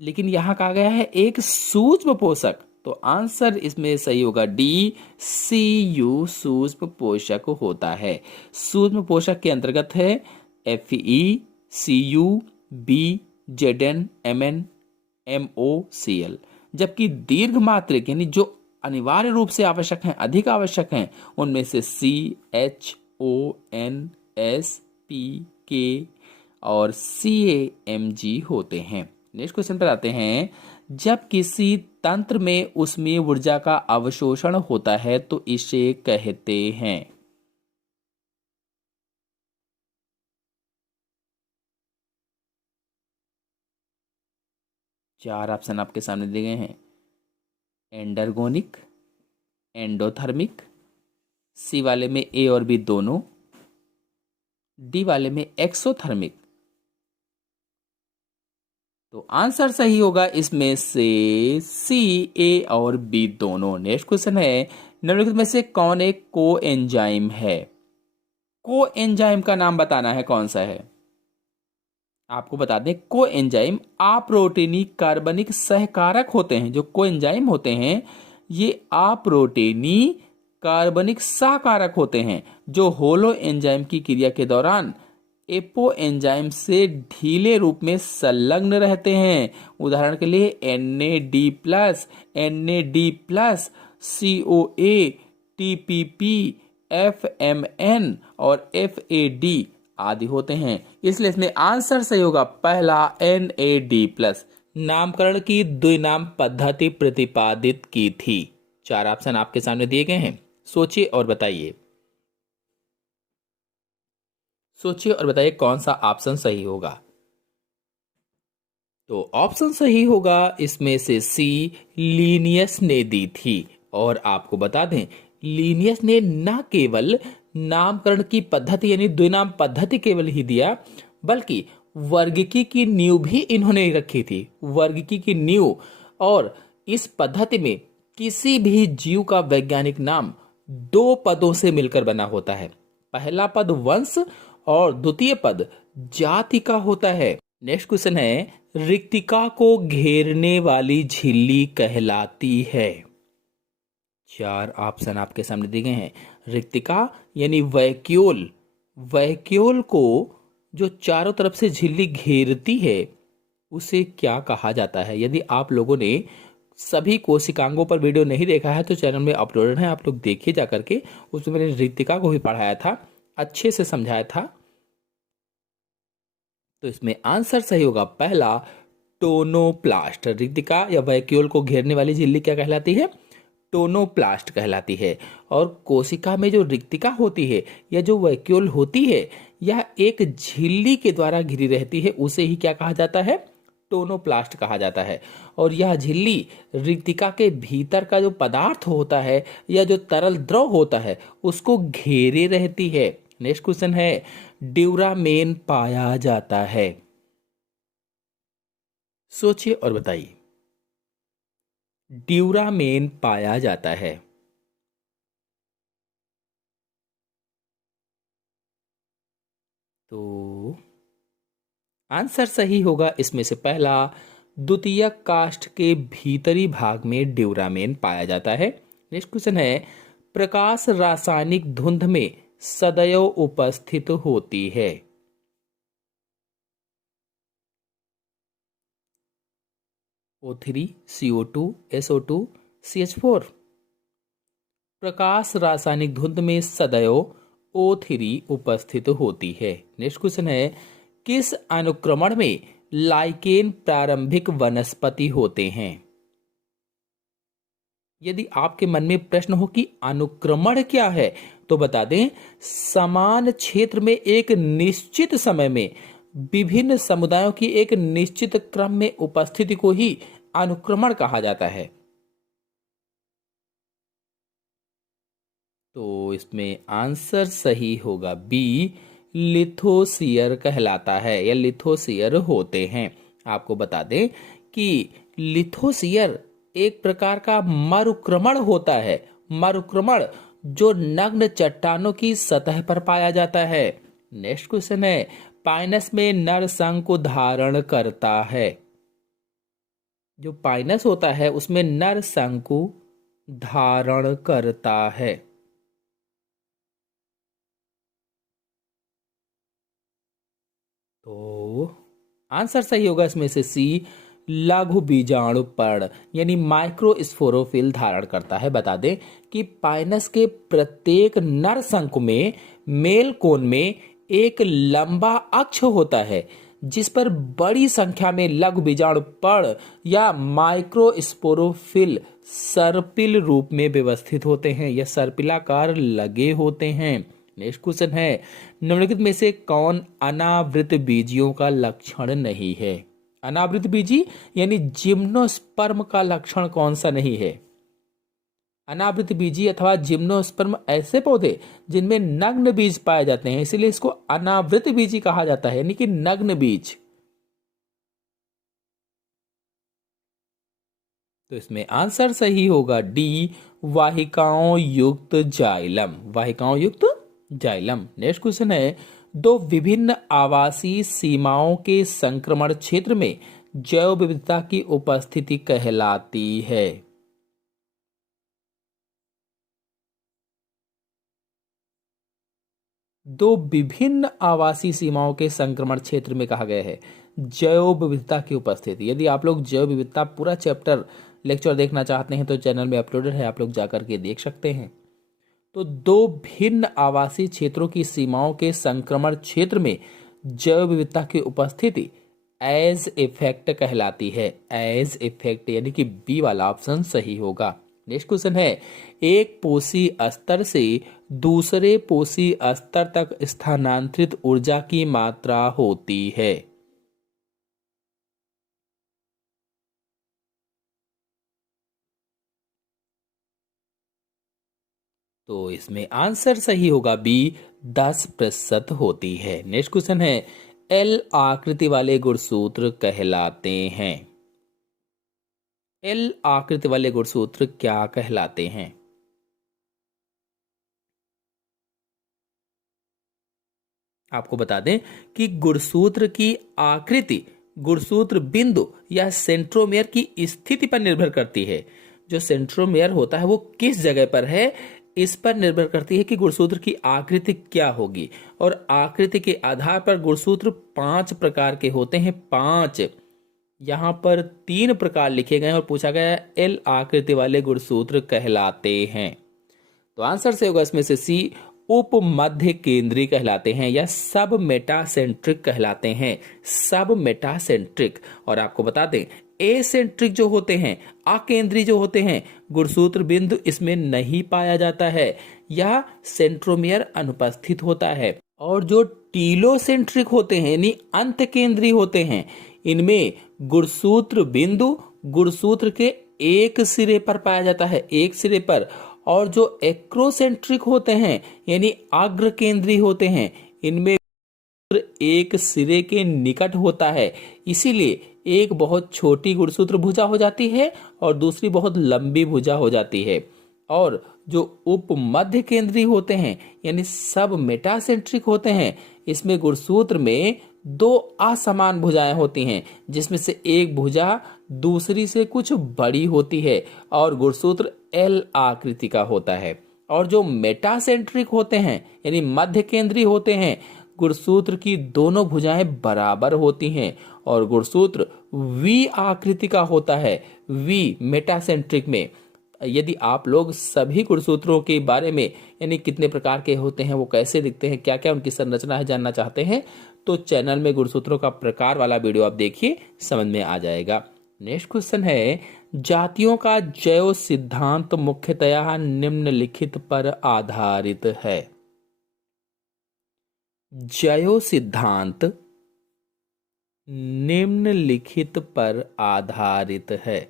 लेकिन यहां कहा गया है एक सूक्ष्म पोषक, तो आंसर इसमें सही होगा डी, Cu, सूक्ष्म पोषक होता है। सूक्ष्म पोषक के अंतर्गत है Fe, Cu, B, Zn, Mn, MOCl। जबकि दीर्घ मात्रिक यानी जो अनिवार्य रूप से आवश्यक हैं, अधिक आवश्यक हैं, उनमें से CHONS, PK और CAMG होते हैं। नेक्स्ट क्वेश्चन पर आते हैं। जब किसी तंत्र में ऊष्मीय ऊर्जा का अवशोषण होता है तो इसे कहते हैं। चार ऑप्शन आपके सामने दिए गए हैं। एंडरगोनिक, एंडोथर्मिक, सी वाले में ए और बी दोनों, डी वाले में एक्सोथर्मिक। तो आंसर सही होगा इसमें से सी, ए और बी दोनों। नेक्स्ट क्वेश्चन है, निम्नलिखित में से कौन एक को एंजाइम है? को एंजाइम का नाम बताना है, कौन सा है? आपको बता दें, को एंजाइम अप्रोटीनी कार्बनिक सहकारक होते हैं। जो को एंजाइम होते हैं ये अप्रोटीनी कार्बनिक सहकारक होते हैं, जो होलो एंजाइम की क्रिया के दौरान एपो एंजाइम से ढीले रूप में संलग्न रहते हैं। उदाहरण के लिए NAD+, NAD+, COA, TPP, FMN और FAD आदि होते हैं। इसलिए इसमें आंसर सही होगा पहला, NAD+। नामकरण की द्विनाम पद्धति प्रतिपादित की थी। चार ऑप्शन आपके सामने दिए गए हैं, सोचिए और बताइए। सोचिए और बताइए कौन सा ऑप्शन सही होगा। तो ऑप्शन सही होगा इसमें से सी, लीनियस ने दी थी। और आपको बता दें, लीनियस ने न केवल नामकरण की पद्धति यानी द्विनाम पद्धति केवल ही दिया, बल्कि वर्गीकी की नींव भी इन्होंने रखी थी। वर्गीकी की नींव। और इस पद्धति में किसी भी जीव का वैज्ञानिक नाम दो पदों से मिलकर बना होता है। पहला पद वंश और द्वितीय पद जाति का होता है। नेक्स्ट क्वेश्चन है, रिक्तिका को घेरने वाली झिल्ली कहलाती है। चार ऑप्शन आपके सामने दिए गए हैं। रिक्तिका यानी वैक्यूल, वैक्यूल को जो चारों तरफ से झिल्ली घेरती है उसे क्या कहा जाता है? यदि आप लोगों ने सभी कोशिकांगों पर वीडियो नहीं देखा है तो चैनल में अपलोडेड है, आप लोग देखिए जाकर के। उसमें मैंने रिक्तिका को भी पढ़ाया था, अच्छे से समझाया था। तो इसमें आंसर सही होगा पहला, टोनोप्लास्ट। रिक्तिका या वैक्यूल को घेरने वाली झिल्ली क्या कहलाती है? टोनोप्लास्ट कहलाती है। और कोशिका में जो रिक्तिका होती है या जो वैक्यूल होती है, यह एक झिल्ली के द्वारा घिरी रहती है, उसे ही क्या कहा जाता है? टोनोप्लास्ट कहा जाता है। और यह झिल्ली रिक्तिका के भीतर का जो पदार्थ होता है या जो तरल द्रव होता है उसको घेरे रहती है। नेक्स्ट क्वेश्चन है, ड्यूरामेन पाया जाता है। सोचिए और बताइए। ड्यूरामेन पाया जाता है। तो आंसर सही होगा इसमें से पहला, द्वितीयक काष्ठ के भीतरी भाग में ड्यूरामेन पाया जाता है। नेक्स्ट क्वेश्चन है, प्रकाश रासायनिक धुंध में सदैव उपस्थित होती है। O3, CO2, SO2, CH4। प्रकाश रासायनिक धुंध में सदैव O3 उपस्थित होती है। नेक्स्ट क्वेश्चन है, किस अनुक्रमण में लाइकेन प्रारंभिक वनस्पति होते हैं? यदि आपके मन में प्रश्न हो कि अनुक्रमण क्या है तो बता दें, समान क्षेत्र में एक निश्चित समय में विभिन्न समुदायों की एक निश्चित क्रम में उपस्थिति को ही अनुक्रमण कहा जाता है। तो इसमें आंसर सही होगा बी, लिथोसियर कहलाता है या लिथोसियर होते हैं। आपको बता दें कि लिथोसियर एक प्रकार का मरुक्रमण होता है। मरुक्रमण जो नग्न चट्टानों की सतह पर पाया जाता है। नेक्स्ट क्वेश्चन है, पाइनस में नर शंकु धारण करता है। जो पाइनस होता है उसमें नर शंकु धारण करता है। तो आंसर सही होगा इसमें से सी, लघु बीजाणु पर्ण यानी माइक्रोस्पोरोफिल धारण करता है। बता दें कि पाइनस के प्रत्येक नर शंकु में मेल कोन में एक लंबा अक्ष होता है जिस पर बड़ी संख्या में लघु बीजाणु पर्ण या माइक्रोस्पोरोफिल सर्पिल रूप में व्यवस्थित होते हैं या सर्पिलाकार लगे होते हैं। नेक्स्ट क्वेश्चन है, निम्नलिखित में से कौन अनावृत बीजियों का लक्षण नहीं है? अनावृत बीजी यानी जिम्नोस्पर्म का लक्षण कौन सा नहीं है? अनावृत बीजी अथवा जिम्नोस्पर्म ऐसे पौधे जिनमें नग्न बीज पाए जाते हैं, इसीलिए इसको अनावृत बीजी कहा जाता है, यानी कि नग्न बीज। तो इसमें आंसर सही होगा डी, वाहिकाओं युक्त जाइलम। वाहिकाओं युक्त जाइलम। नेक्स्ट क्वेश्चन है, दो विभिन्न आवासीय सीमाओं के संक्रमण क्षेत्र में जैव विविधता की उपस्थिति कहलाती है। दो विभिन्न आवासीय सीमाओं के संक्रमण क्षेत्र में कहा गया है जैव विविधता की उपस्थिति। यदि आप लोग जैव विविधता पूरा चैप्टर लेक्चर देखना चाहते हैं तो चैनल में अपलोडेड है, आप लोग जाकर के देख सकते हैं। तो दो भिन्न आवासीय क्षेत्रों की सीमाओं के संक्रमण क्षेत्र में जैव विविधता की उपस्थिति एज इफेक्ट कहलाती है। एज इफेक्ट यानी कि बी वाला ऑप्शन सही होगा। नेक्स्ट क्वेश्चन है, एक पोषी स्तर से दूसरे पोषी स्तर तक स्थानांतरित ऊर्जा की मात्रा होती है। तो इसमें आंसर सही होगा बी, 10% होती है। नेक्स्ट क्वेश्चन है, एल आकृति वाले गुणसूत्र कहलाते हैं। एल आकृति वाले गुणसूत्र क्या कहलाते हैं? आपको बता दें कि गुणसूत्र की आकृति गुणसूत्र बिंदु या सेंट्रोमेयर की स्थिति पर निर्भर करती है। जो सेंट्रोमेयर होता है वो किस जगह पर है, इस पर निर्भर करती है कि गुणसूत्र की आकृति क्या होगी। और आकृति के आधार पर गुणसूत्र 5 प्रकार के होते हैं। 5, यहाँ पर 3 प्रकार लिखे गए और पूछा गया है एल आकृति वाले गुणसूत्र कहलाते हैं। तो आंसर से होगा इसमें से सी, उप मध्य केंद्रीय कहलाते हैं या सब मेटासेंट्रिक कहलाते हैं। सब मेटासेंट्रिक। और आपको बता दें एसेंट्रिक जो होते हैं, अकेंद्रीय जो होते हैं, गुणसूत्र बिंदु इसमें नहीं पाया जाता है या सेंट्रोमियर अनुपस्थित होता है। और जो टीलोसेंट्रिक होते हैं यानी अंत केंद्रीय होते हैं, इनमें गुणसूत्र बिंदु गुणसूत्र के एक सिरे पर पाया जाता है, एक सिरे पर। और जो एक्रोसेंट्रिक होते हैं यानी अग्र केंद्रीय होते हैं, इनमें एक सिरे के निकट होता है। इसीलिए एक बहुत छोटी गुणसूत्र भुजा हो जाती है और दूसरी बहुत लंबी भुजा हो जाती है। और जो उप मध्य केंद्रीय होते हैं यानी सब मेटासेंट्रिक होते हैं, इसमें गुणसूत्र में 2 असमान भुजाएं होती हैं, जिसमें से एक भुजा दूसरी से कुछ बड़ी होती है और गुणसूत्र एल आकृति का होता है। और जो मेटासेंट्रिक होते हैं यानी मध्य केंद्रीय होते हैं, गुणसूत्र की दोनों भुजाएं बराबर होती हैं और गुणसूत्र वी आकृति का होता है। वी मेटासेंट्रिक में। यदि आप लोग सभी गुणसूत्रों के बारे में यानी कितने प्रकार के होते हैं, वो कैसे दिखते हैं, क्या क्या उनकी संरचना है, जानना चाहते हैं तो चैनल में गुणसूत्रों का प्रकार वाला वीडियो आप देखिए, समझ में आ जाएगा। नेक्स्ट क्वेश्चन है, जातियों का जैव सिद्धांत मुख्यतया निम्नलिखित पर आधारित है। जैव सिद्धांत निम्नलिखित पर आधारित है।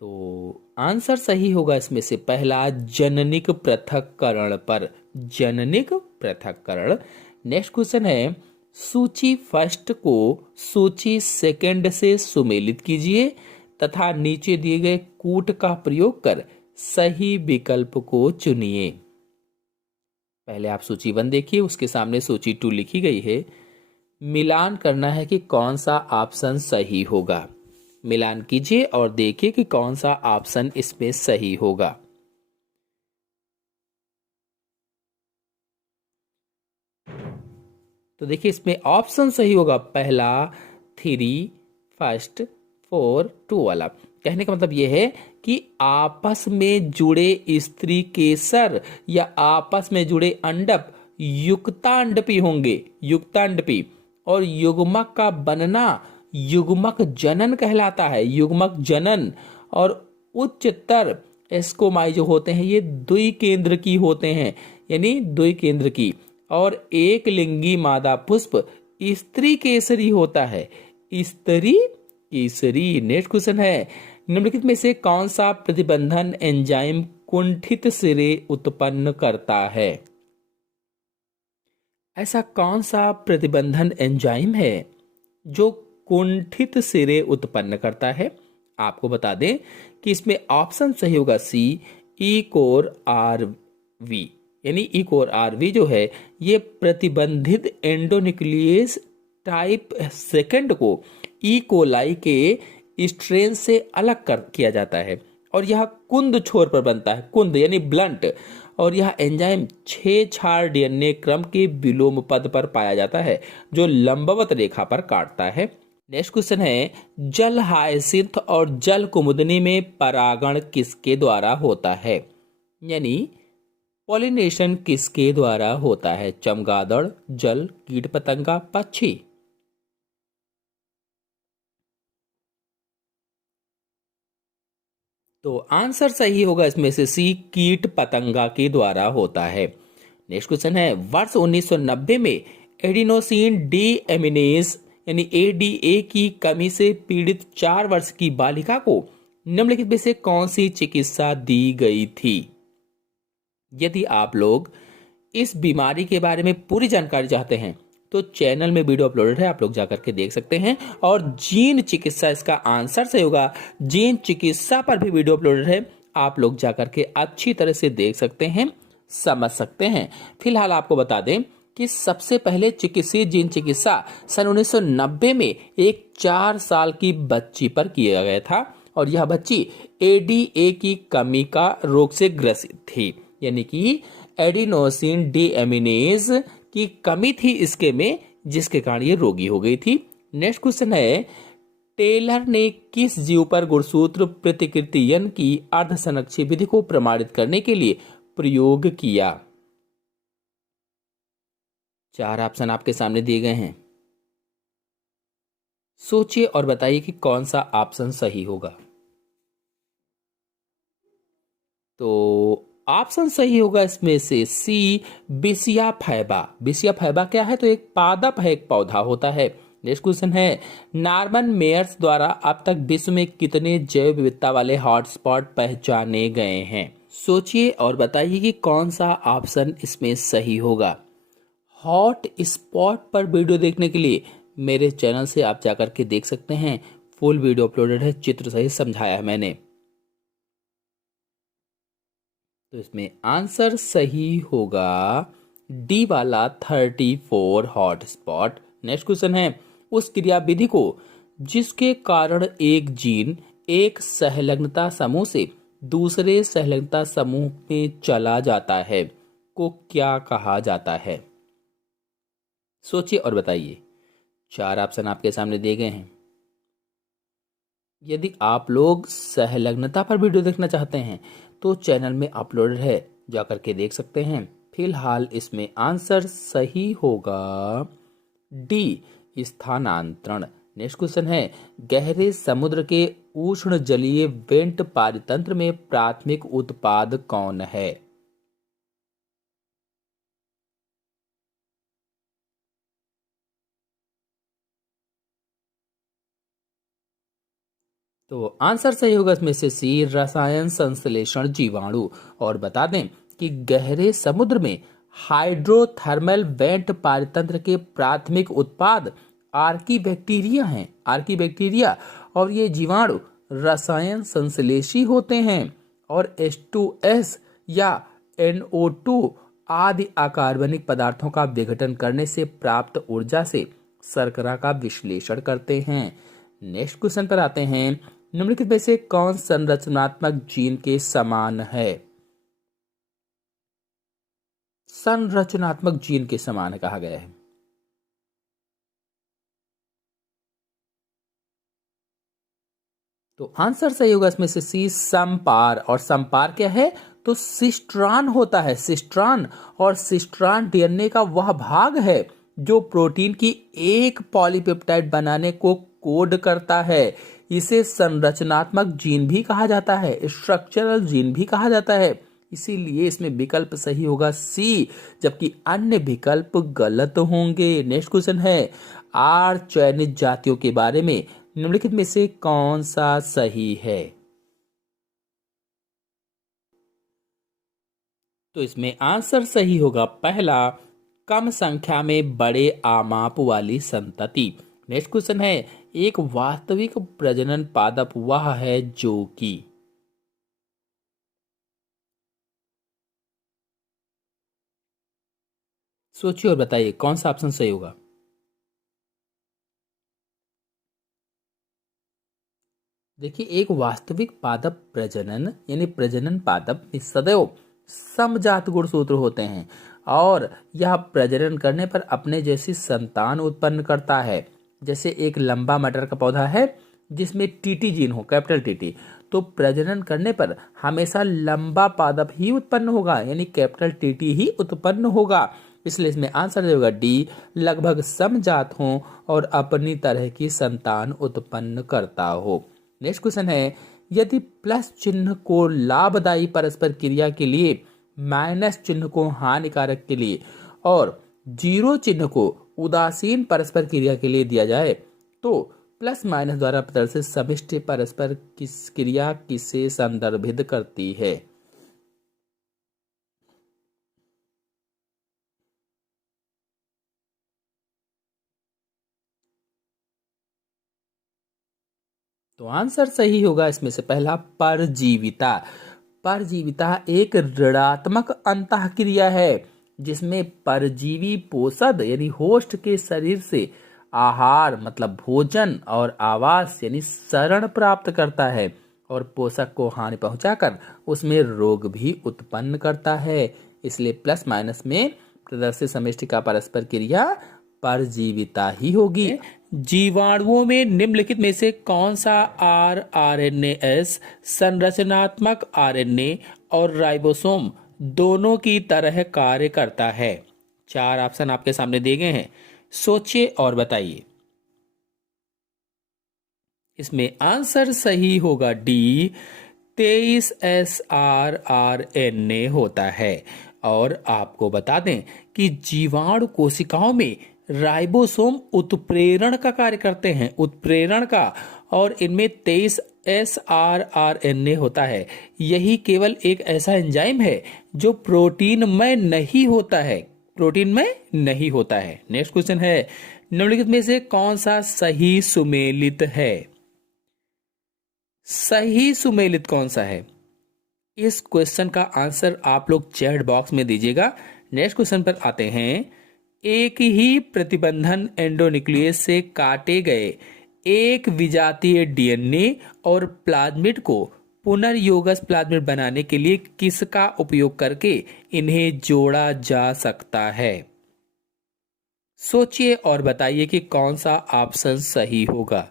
तो आंसर सही होगा इसमें से पहला, जननिक पृथक्करण पर। जननिक पृथक्करण। नेक्स्ट क्वेश्चन है, सूची फर्स्ट को सूची सेकंड से सुमेलित कीजिए तथा नीचे दिए गए कूट का प्रयोग कर सही विकल्प को चुनिए। पहले आप सूची 1 देखिए, उसके सामने सूची 2 लिखी गई है। मिलान करना है कि कौन सा ऑप्शन सही होगा। मिलान कीजिए और देखिए कि कौन सा ऑप्शन इसमें सही होगा। तो देखिए इसमें ऑप्शन सही होगा पहला, 3, फर्स्ट, 4, 2 वाला। कहने का मतलब यह है कि आपस में जुड़े स्त्री केसर या आपस में जुड़े अंडप युक्तांडपी होंगे, युक्तांडपी। और युग्मक का बनना युग्मक जनन कहलाता है, युग्मक जनन। और उच्चतर एस्कोमाई जो होते हैं ये द्विकेंद्र की होते हैं, यानी द्विकेंद्र की। और एक लिंगी मादा पुष्प स्त्री केसरी होता है, स्त्री केसरी। नेक्स्ट क्वेश्चन है, निम्नलिखित में से कौन सा प्रतिबंधन एंजाइम कुंठित सिरे उत्पन्न करता है? ऐसा कौन सा प्रतिबंधन एंजाइम है जो कुंठित सिरे उत्पन्न करता है? आपको बता दें कि इसमें ऑप्शन सही होगा सी, इकोर आर वी। यानी इकोर आर वी जो है ये प्रतिबंधित एंडोन्यूक्लियस टाइप सेकंड को ई कोलाई के स्ट्रेन से अलग कर किया जाता है और यह कुंद छोर पर बनता है, कुंद यानी ब्लंट। और यह एंजाइम 6 क्षार डीएनए क्रम के विलोम पद पर पाया जाता है जो लंबवत रेखा पर काटता है। नेक्स्ट क्वेश्चन है, जल हायसिंथ और जल कुमुदनी में परागण किसके द्वारा होता है? यानी पॉलिनेशन किसके द्वारा होता है? चमगादड़, जल, कीट पतंगा, पक्षी। तो आंसर सही होगा इसमें से सी, कीट पतंगा के द्वारा होता है। नेक्स्ट क्वेश्चन है, वर्ष 1990 में एडिनोसिन डी एमिनेज यानी एडीए की कमी से पीड़ित 4 वर्ष की बालिका को निम्नलिखित में से कौन सी चिकित्सा दी गई थी? यदि आप लोग इस बीमारी के बारे में पूरी जानकारी चाहते हैं तो चैनल में वीडियो अपलोडेड है, आप लोग जाकर के देख सकते हैं। और जीन चिकित्सा इसका आंसर सही होगा, जीन चिकित्सा पर भी वीडियो अपलोडेड है, आप लोग जाकर के अच्छी तरह से देख सकते हैं, समझ सकते हैं। फिलहाल आपको बता दें कि सबसे पहले चिकित्सीय जीन चिकित्सा सन 1990 में एक 4 साल की बच्ची पर किया गया था और यह बच्ची एडीए की कमी का रोग से ग्रसित थी, यानी कि एडिनोसिन डी एमिनेज की कमी थी इसके में, जिसके कारण ये रोगी हो गई थी। नेक्स्ट क्वेश्चन है, टेलर ने किस जीव पर गुणसूत्र प्रतिकृतियन की अर्धसंरक्षी विधि को प्रमाणित करने के लिए प्रयोग किया? 4 ऑप्शन आपके सामने दिए गए हैं, सोचिए और बताइए कि कौन सा ऑप्शन सही होगा। तो ऑप्शन सही होगा इसमें से सी, बिसिया फैबा। बिसिया फैबा क्या है? तो एक पादप है, एक पौधा होता है। नेक्स्ट क्वेश्चन है, नॉर्मन मेयर्स द्वारा अब तक विश्व में कितने जैव विविधता वाले हॉटस्पॉट पहचाने गए हैं? सोचिए और बताइए कि कौन सा ऑप्शन इसमें सही होगा। हॉट स्पॉट पर वीडियो देखने के लिए मेरे चैनल से आप जाकर के देख सकते हैं, फुल वीडियो अपलोडेड है, चित्र सहित समझाया है मैंने। तो इसमें आंसर सही होगा डी वाला 34 हॉटस्पॉट। नेक्स्ट क्वेश्चन है, उस क्रियाविधि को जिसके कारण एक जीन एक संलग्नता समूह से दूसरे संलग्नता समूह में चला जाता है को क्या कहा जाता है? सोचिए और बताइए। 4 ऑप्शन आपके सामने दिए गए हैं। यदि आप लोग संलग्नता पर वीडियो देखना चाहते हैं तो चैनल में अपलोडेड है, जाकर के देख सकते हैं। फिलहाल इसमें आंसर सही होगा डी, स्थानांतरण। नेक्स्ट क्वेश्चन है, गहरे समुद्र के उष्ण जलीय वेंट पारितंत्र में प्राथमिक उत्पाद कौन है? तो आंसर सही होगा इसमें से सी, रसायन संश्लेषण जीवाणु। और बता दें कि गहरे समुद्र में हाइड्रोथर्मल वेंट पारितंत्र के प्राथमिक उत्पाद आर्कीबैक्टीरिया हैं, आर्कीबैक्टीरिया। और ये जीवाणु रसायन संश्लेषी होते हैं और H2S या NO2 आदि अकार्बनिक पदार्थों का विघटन करने से प्राप्त ऊर्जा से शर्करा का विश्लेषण करते हैं। नेक्स्ट क्वेश्चन पर आते हैं, निम्नलिखित में से कौन संरचनात्मक जीन के समान है? संरचनात्मक जीन के समान कहा गया है। तो आंसर सही होगा इसमें से सी, समपार। और समपार क्या है? तो सिस्ट्रान होता है, सिस्ट्रान। और सिस्ट्रान डीएनए का वह भाग है जो प्रोटीन की एक पॉलीपेप्टाइड बनाने को कोड करता है। इसे संरचनात्मक जीन भी कहा जाता है, स्ट्रक्चरल जीन भी कहा जाता है। इसीलिए इसमें विकल्प सही होगा सी, जबकि अन्य विकल्प गलत होंगे। नेक्स्ट क्वेश्चन है, आर चयनित जातियों के बारे में निम्नलिखित में से कौन सा सही है? तो इसमें आंसर सही होगा पहला, कम संख्या में बड़े आमाप वाली संतति। नेक्स्ट क्वेश्चन है, एक वास्तविक प्रजनन पादप वह है जो कि। सोचिए और बताइए कौन सा ऑप्शन सही होगा। देखिए, एक वास्तविक पादप प्रजनन यानी प्रजनन पादप में सदैव समजात गुणसूत्र होते हैं और यह प्रजनन करने पर अपने जैसी संतान उत्पन्न करता है। जैसे एक लंबा मटर का पौधा है जिसमें टीटी जीन हो, कैपिटल टीटी, तो प्रजनन करने पर हमेशा लंबा पादप ही उत्पन्न होगा, यानी कैपिटल टीटी ही उत्पन्न होगा। इसलिए इसमें आंसर होगा डी, लगभग समजात हो और अपनी तरह की संतान उत्पन्न करता हो। नेक्स्ट क्वेश्चन है, यदि प्लस चिन्ह को लाभदायी परस्पर क्रिया के लिए, माइनस चिन्ह को हानिकारक के लिए और जीरो चिन्ह को उदासीन परस्पर क्रिया के लिए दिया जाए तो प्लस माइनस द्वारा प्रदर्शित समष्टि परस्पर क्रिया किसे संदर्भित करती है? तो आंसर सही होगा इसमें से पहला, परजीविता। परजीविता एक ऋणात्मक अंतःक्रिया है जिसमें परजीवी पोषद यानी होस्ट के शरीर से आहार मतलब भोजन और आवास यानी शरण प्राप्त करता है और पोषक को हानि पहुंचाकर उसमें रोग भी उत्पन्न करता है। इसलिए प्लस माइनस में प्रदर्शित समष्टि का परस्पर क्रिया परजीविता ही होगी। जीवाणुओं में निम्नलिखित में से कौन सा आरएनएस संरचनात्मक आरएनए और राइबोसोम दोनों की तरह कार्य करता है? चार ऑप्शन आपके सामने दिए गए हैं, सोचिए और बताइए। इसमें आंसर सही होगा डी, 23 SRRNA होता है। और आपको बता दें कि जीवाणु कोशिकाओं में राइबोसोम उत्प्रेरण का कार्य करते हैं, उत्प्रेरण का, और इनमें 23 SRRNA होता है। यही केवल एक ऐसा एंजाइम है जो प्रोटीन में नहीं होता है, प्रोटीन में नहीं होता है। नेक्स्ट क्वेश्चन है, निम्नलिखित में से कौन सा सही सुमेलित है? सही सुमेलित कौन सा है? इस क्वेश्चन का आंसर आप लोग चैट बॉक्स में दीजिएगा। नेक्स्ट क्वेश्चन पर आते हैं, एक ही प्रतिबंधन एंडोन्यूक्लियस से काटे गए एक विजातीय डीएनए और प्लाज्मिड को पुनर्योगस प्लाज्मिड बनाने के लिए किसका उपयोग करके इन्हें जोड़ा जा सकता है? सोचिए और बताइए कि कौन सा ऑप्शन सही होगा।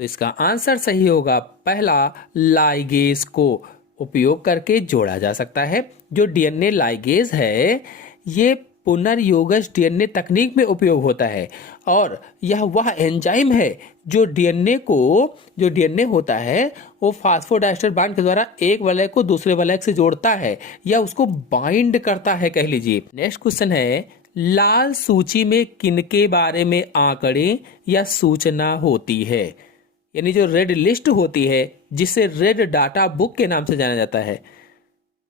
तो इसका आंसर सही होगा पहला, लाइगेज को उपयोग करके जोड़ा जा सकता है। जो डीएनए लाइगेज है ये पुनर्योगज डीएनए तकनीक में उपयोग होता है और यह वह एंजाइम है जो डीएनए होता है वो फास्फोडाइस्टर बांड के द्वारा एक वलय को दूसरे वलय से जोड़ता है या उसको बाइंड करता है, कह लीजिए। नेक्स्ट क्वेश्चन है, लाल सूची में किनके बारे में आंकड़े या सूचना होती है? यानी जो रेड लिस्ट होती है जिसे रेड डाटा बुक के नाम से जाना जाता है,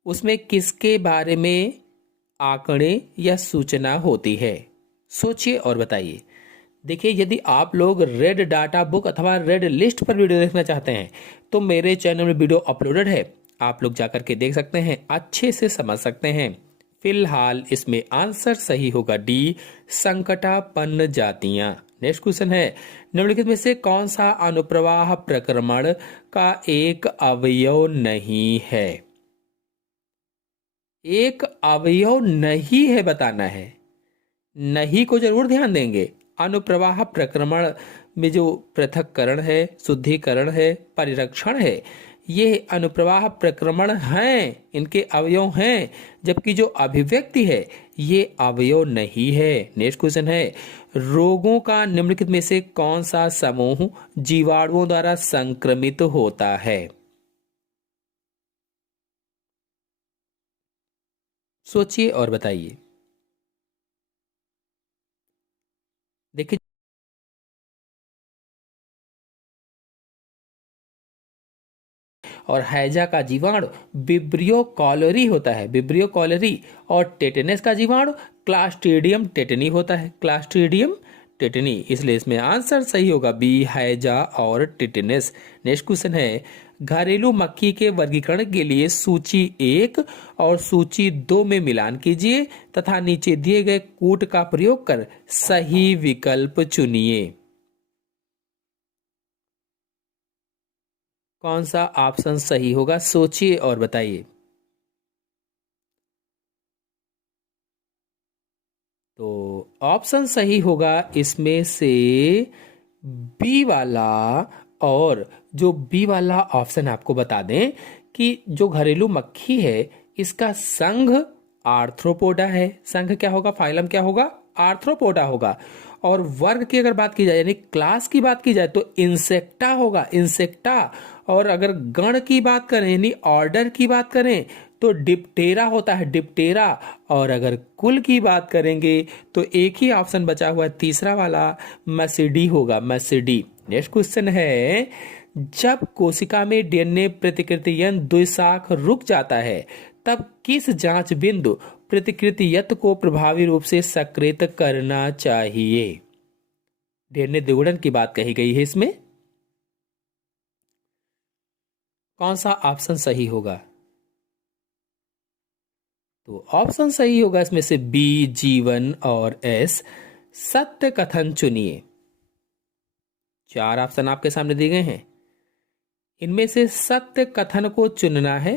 उसमें किसके बारे में आंकड़े या सूचना होती है? सोचिए और बताइए। देखिए, यदि आप लोग रेड डाटा बुक अथवा रेड लिस्ट पर वीडियो देखना चाहते हैं तो मेरे चैनल में वीडियो अपलोडेड है, आप लोग जाकर के देख सकते हैं, अच्छे से समझ सकते हैं। फिलहाल इसमें आंसर सही होगा डी, संकटापन्न जातियां। नेक्स्ट क्वेश्चन है, निम्नलिखित में से कौन सा अनुप्रवाह प्रक्रमण का एक अवयव नहीं है? एक अवयव नहीं है बताना है। नहीं को जरूर ध्यान देंगे। अनुप्रवाह प्रक्रमण में जो पृथक्करण है, शुद्धिकरण है, परिरक्षण है, ये अनुप्रवाह प्रक्रमण हैं, इनके अवयव हैं। जबकि जो अभिव्यक्ति है ये अवयव नहीं है। नेक्स्ट क्वेश्चन है, रोगों का निम्नलिखित में से कौन सा समूह जीवाणुओं द्वारा संक्रमित होता है? सोचिए और बताइए। देखिए, और हैजा का जीवाणु विब्रियो कॉलरी होता है, विब्रियो कॉलरी। और टेटनस का जीवाणु क्लास्ट्रीडियम टेटनी होता है, क्लास्ट्रीडियम टेटनी। इसलिए इसमें आंसर सही होगा बी, हैजा और टेटनस। नेक्स्ट क्वेश्चन है, घरेलू मक्खी के वर्गीकरण के लिए सूची 1 और सूची 2 में मिलान कीजिए तथा नीचे दिए गए कूट का प्रयोग कर सही विकल्प चुनिए। कौन सा ऑप्शन सही होगा, सोचिए और बताइए। तो ऑप्शन सही होगा इसमें से बी वाला। और जो बी वाला ऑप्शन आपको बता दें कि जो घरेलू मक्खी है इसका संघ आर्थ्रोपोडा है। संघ क्या होगा, फाइलम क्या होगा, आर्थ्रोपोडा होगा। और वर्ग की अगर बात की जाए यानी क्लास की बात की जाए तो इंसेक्टा होगा, इंसेक्टा। और अगर गण की बात करें यानी ऑर्डर की बात करें तो डिप्टेरा होता है, डिप्टेरा। और अगर कुल की बात करेंगे तो एक ही ऑप्शन बचा हुआ है, तीसरा वाला मैसिडी होगा, मैसिडी। नेक्स्ट क्वेश्चन है, जब कोशिका में डीएनए प्रतिकृतियन द्विशाख रुक जाता है तब किस जांच बिंदु प्रतिकृतियत को प्रभावी रूप से सक्रिय करना चाहिए? डीएनए द्विगुणन की बात कही गई है इसमें। कौन सा ऑप्शन सही होगा? तो ऑप्शन सही होगा इसमें से बी, जीवन और एस, सत्य कथन चुनिए। 4 ऑप्शन आपके सामने दिए गए हैं, इनमें से सत्य कथन को चुनना है।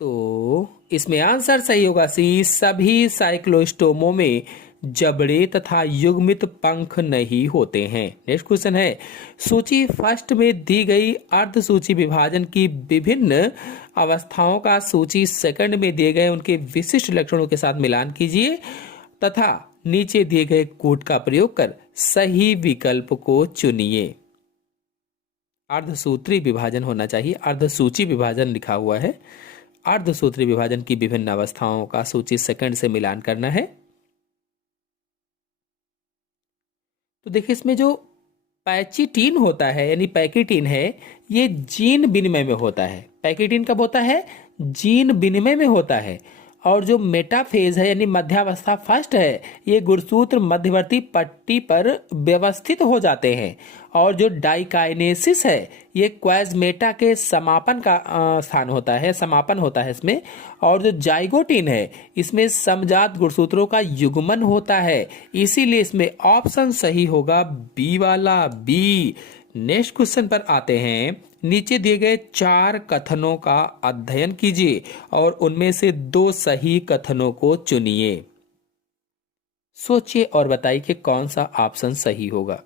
तो इसमें आंसर सही होगा सी, सभी साइक्लोस्टोमों में जबड़े तथा युग्मित पंख नहीं होते हैं। नेक्स्ट क्वेश्चन है, सूची फर्स्ट में दी गई अर्ध सूची विभाजन की विभिन्न अवस्थाओं का सूची सेकंड में दिए गए उनके विशिष्ट लक्षणों के साथ मिलान कीजिए तथा नीचे दिए गए कोड का प्रयोग कर सही विकल्प को चुनिए। अर्धसूत्री विभाजन होना चाहिए, अर्धसूची विभाजन लिखा हुआ है। अर्धसूत्री विभाजन की विभिन्न अवस्थाओं का सूची सेकंड से मिलान करना है। तो देखिए, इसमें जो पैचिटीन होता है यानी पैकिटीन है, ये जीन विनिमय में होता है। पैकिटीन कब होता है? जीन विनिमय में होता है। और जो मेटाफेज है यानी मध्यावस्था फर्स्ट है, ये गुणसूत्र मध्यवर्ती पट्टी पर व्यवस्थित हो जाते हैं। और जो डाइकाइनेसिस है ये क्वाजमेटा के समापन का स्थान होता है, समापन होता है इसमें। और जो जाइगोटिन है इसमें समजात गुणसूत्रों का युग्मन होता है। इसीलिए इसमें ऑप्शन सही होगा बी वाला, बी। नेक्स्ट क्वेश्चन पर आते हैं, नीचे दिए गए 4 कथनों का अध्ययन कीजिए और उनमें से 2 सही कथनों को चुनिए। सोचिए और बताइए कि कौन सा ऑप्शन सही होगा।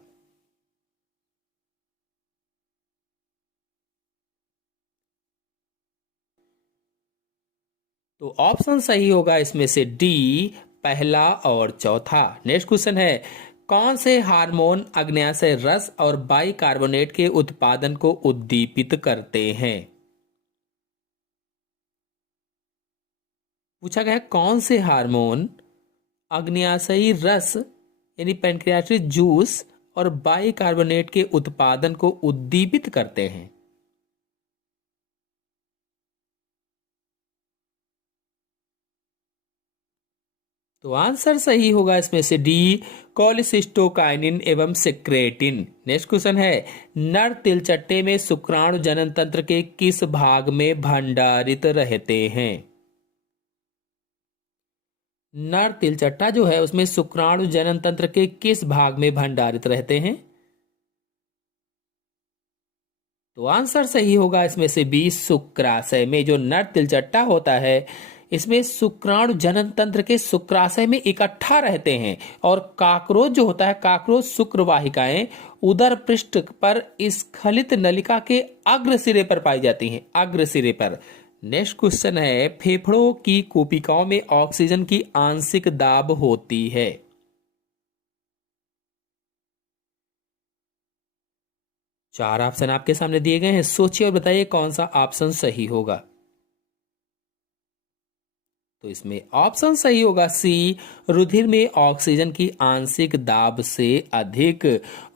तो ऑप्शन सही होगा इसमें से डी, पहला और चौथा। नेक्स्ट क्वेश्चन है, कौन से हार्मोन अग्न्याशय रस और बाइकार्बोनेट के उत्पादन को उद्दीपित करते हैं? पूछा गया है कौन से हार्मोन अग्न्याशयी रस यानी पैनक्रियाटिक जूस और बाइकार्बोनेट के उत्पादन को उद्दीपित करते हैं। तो आंसर सही होगा इसमें से डी, कोलिसिस्टोकाइनिन एवं सेक्रेटिन। नेक्स्ट क्वेश्चन है, नर तिलचट्टे में शुक्राणु जनन तंत्र के किस भाग में भंडारित रहते हैं? नर तिलचट्टा जो है उसमें शुक्राणु जनन तंत्र के किस भाग में भंडारित रहते हैं? तो आंसर सही होगा इसमें से बी, शुक्राशय में। जो नर तिलचट्टा होता है इसमें शुक्राणु जनन तंत्र के शुक्राशय में इकट्ठा रहते हैं, और काकरोच जो होता है, काकरोच शुक्रवाहिकाएं उदर पृष्ठ पर स्खलित नलिका के अग्र सिरे पर पाई जाती हैं, अग्र सिरे पर। नेक्स्ट क्वेश्चन है, फेफड़ों की कोशिकाओं में ऑक्सीजन की आंशिक दाब होती है? चार ऑप्शन आपके सामने दिए गए हैं, सोचिए और बताइए कौन सा ऑप्शन सही होगा। तो इसमें ऑप्शन सही होगा सी, रुधिर में ऑक्सीजन की आंशिक दाब से अधिक।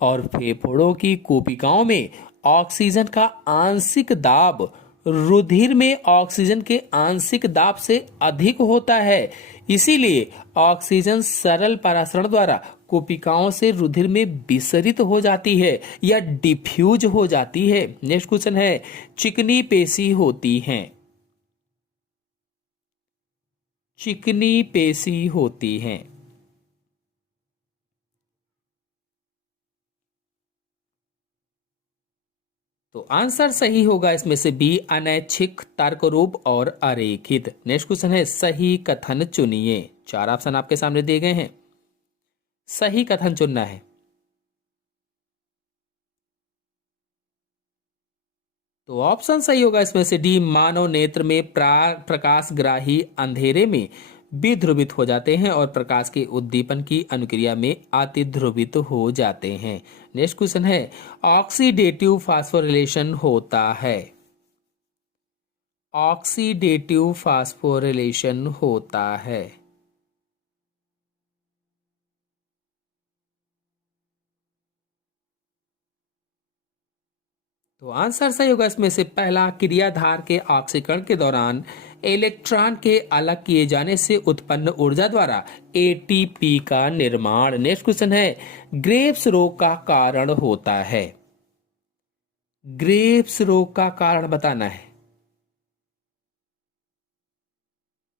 और फेफड़ों की कोशिकाओं में ऑक्सीजन का आंशिक दाब रुधिर में ऑक्सीजन के आंशिक दाब से अधिक होता है, इसीलिए ऑक्सीजन सरल परासरण द्वारा कोशिकाओं से रुधिर में विसरित हो जाती है या डिफ्यूज हो जाती है। नेक्स्ट क्वेश्चन है, चिकनी पेशी होती हैं? चिकनी पेशी होती हैं। तो आंसर सही होगा इसमें से बी, अनैच्छिक, तर्करूप और अरेखित। नेक्स्ट क्वेश्चन है, सही कथन चुनिए। चार ऑप्शन आपके सामने दिए गए हैं, सही कथन चुनना है। तो ऑप्शन सही होगा इसमें से डी, मानव नेत्र में प्रकाशग्राही अंधेरे में विध्रुवित हो जाते हैं और प्रकाश के उद्दीपन की अनुक्रिया में अतिध्रुवित हो जाते हैं। नेक्स्ट क्वेश्चन है, ऑक्सीडेटिव फास्फोरिलेशन होता है? ऑक्सीडेटिव फास्फोरिलेशन होता है। तो आंसर सही होगा इसमें से पहला, क्रियाधार के ऑक्सीकरण के दौरान इलेक्ट्रॉन के अलग किए जाने से उत्पन्न ऊर्जा द्वारा एटीपी का निर्माण। नेक्स्ट क्वेश्चन है, ग्रेव्स रोग का कारण होता है? ग्रेव्स रोग का कारण बताना है।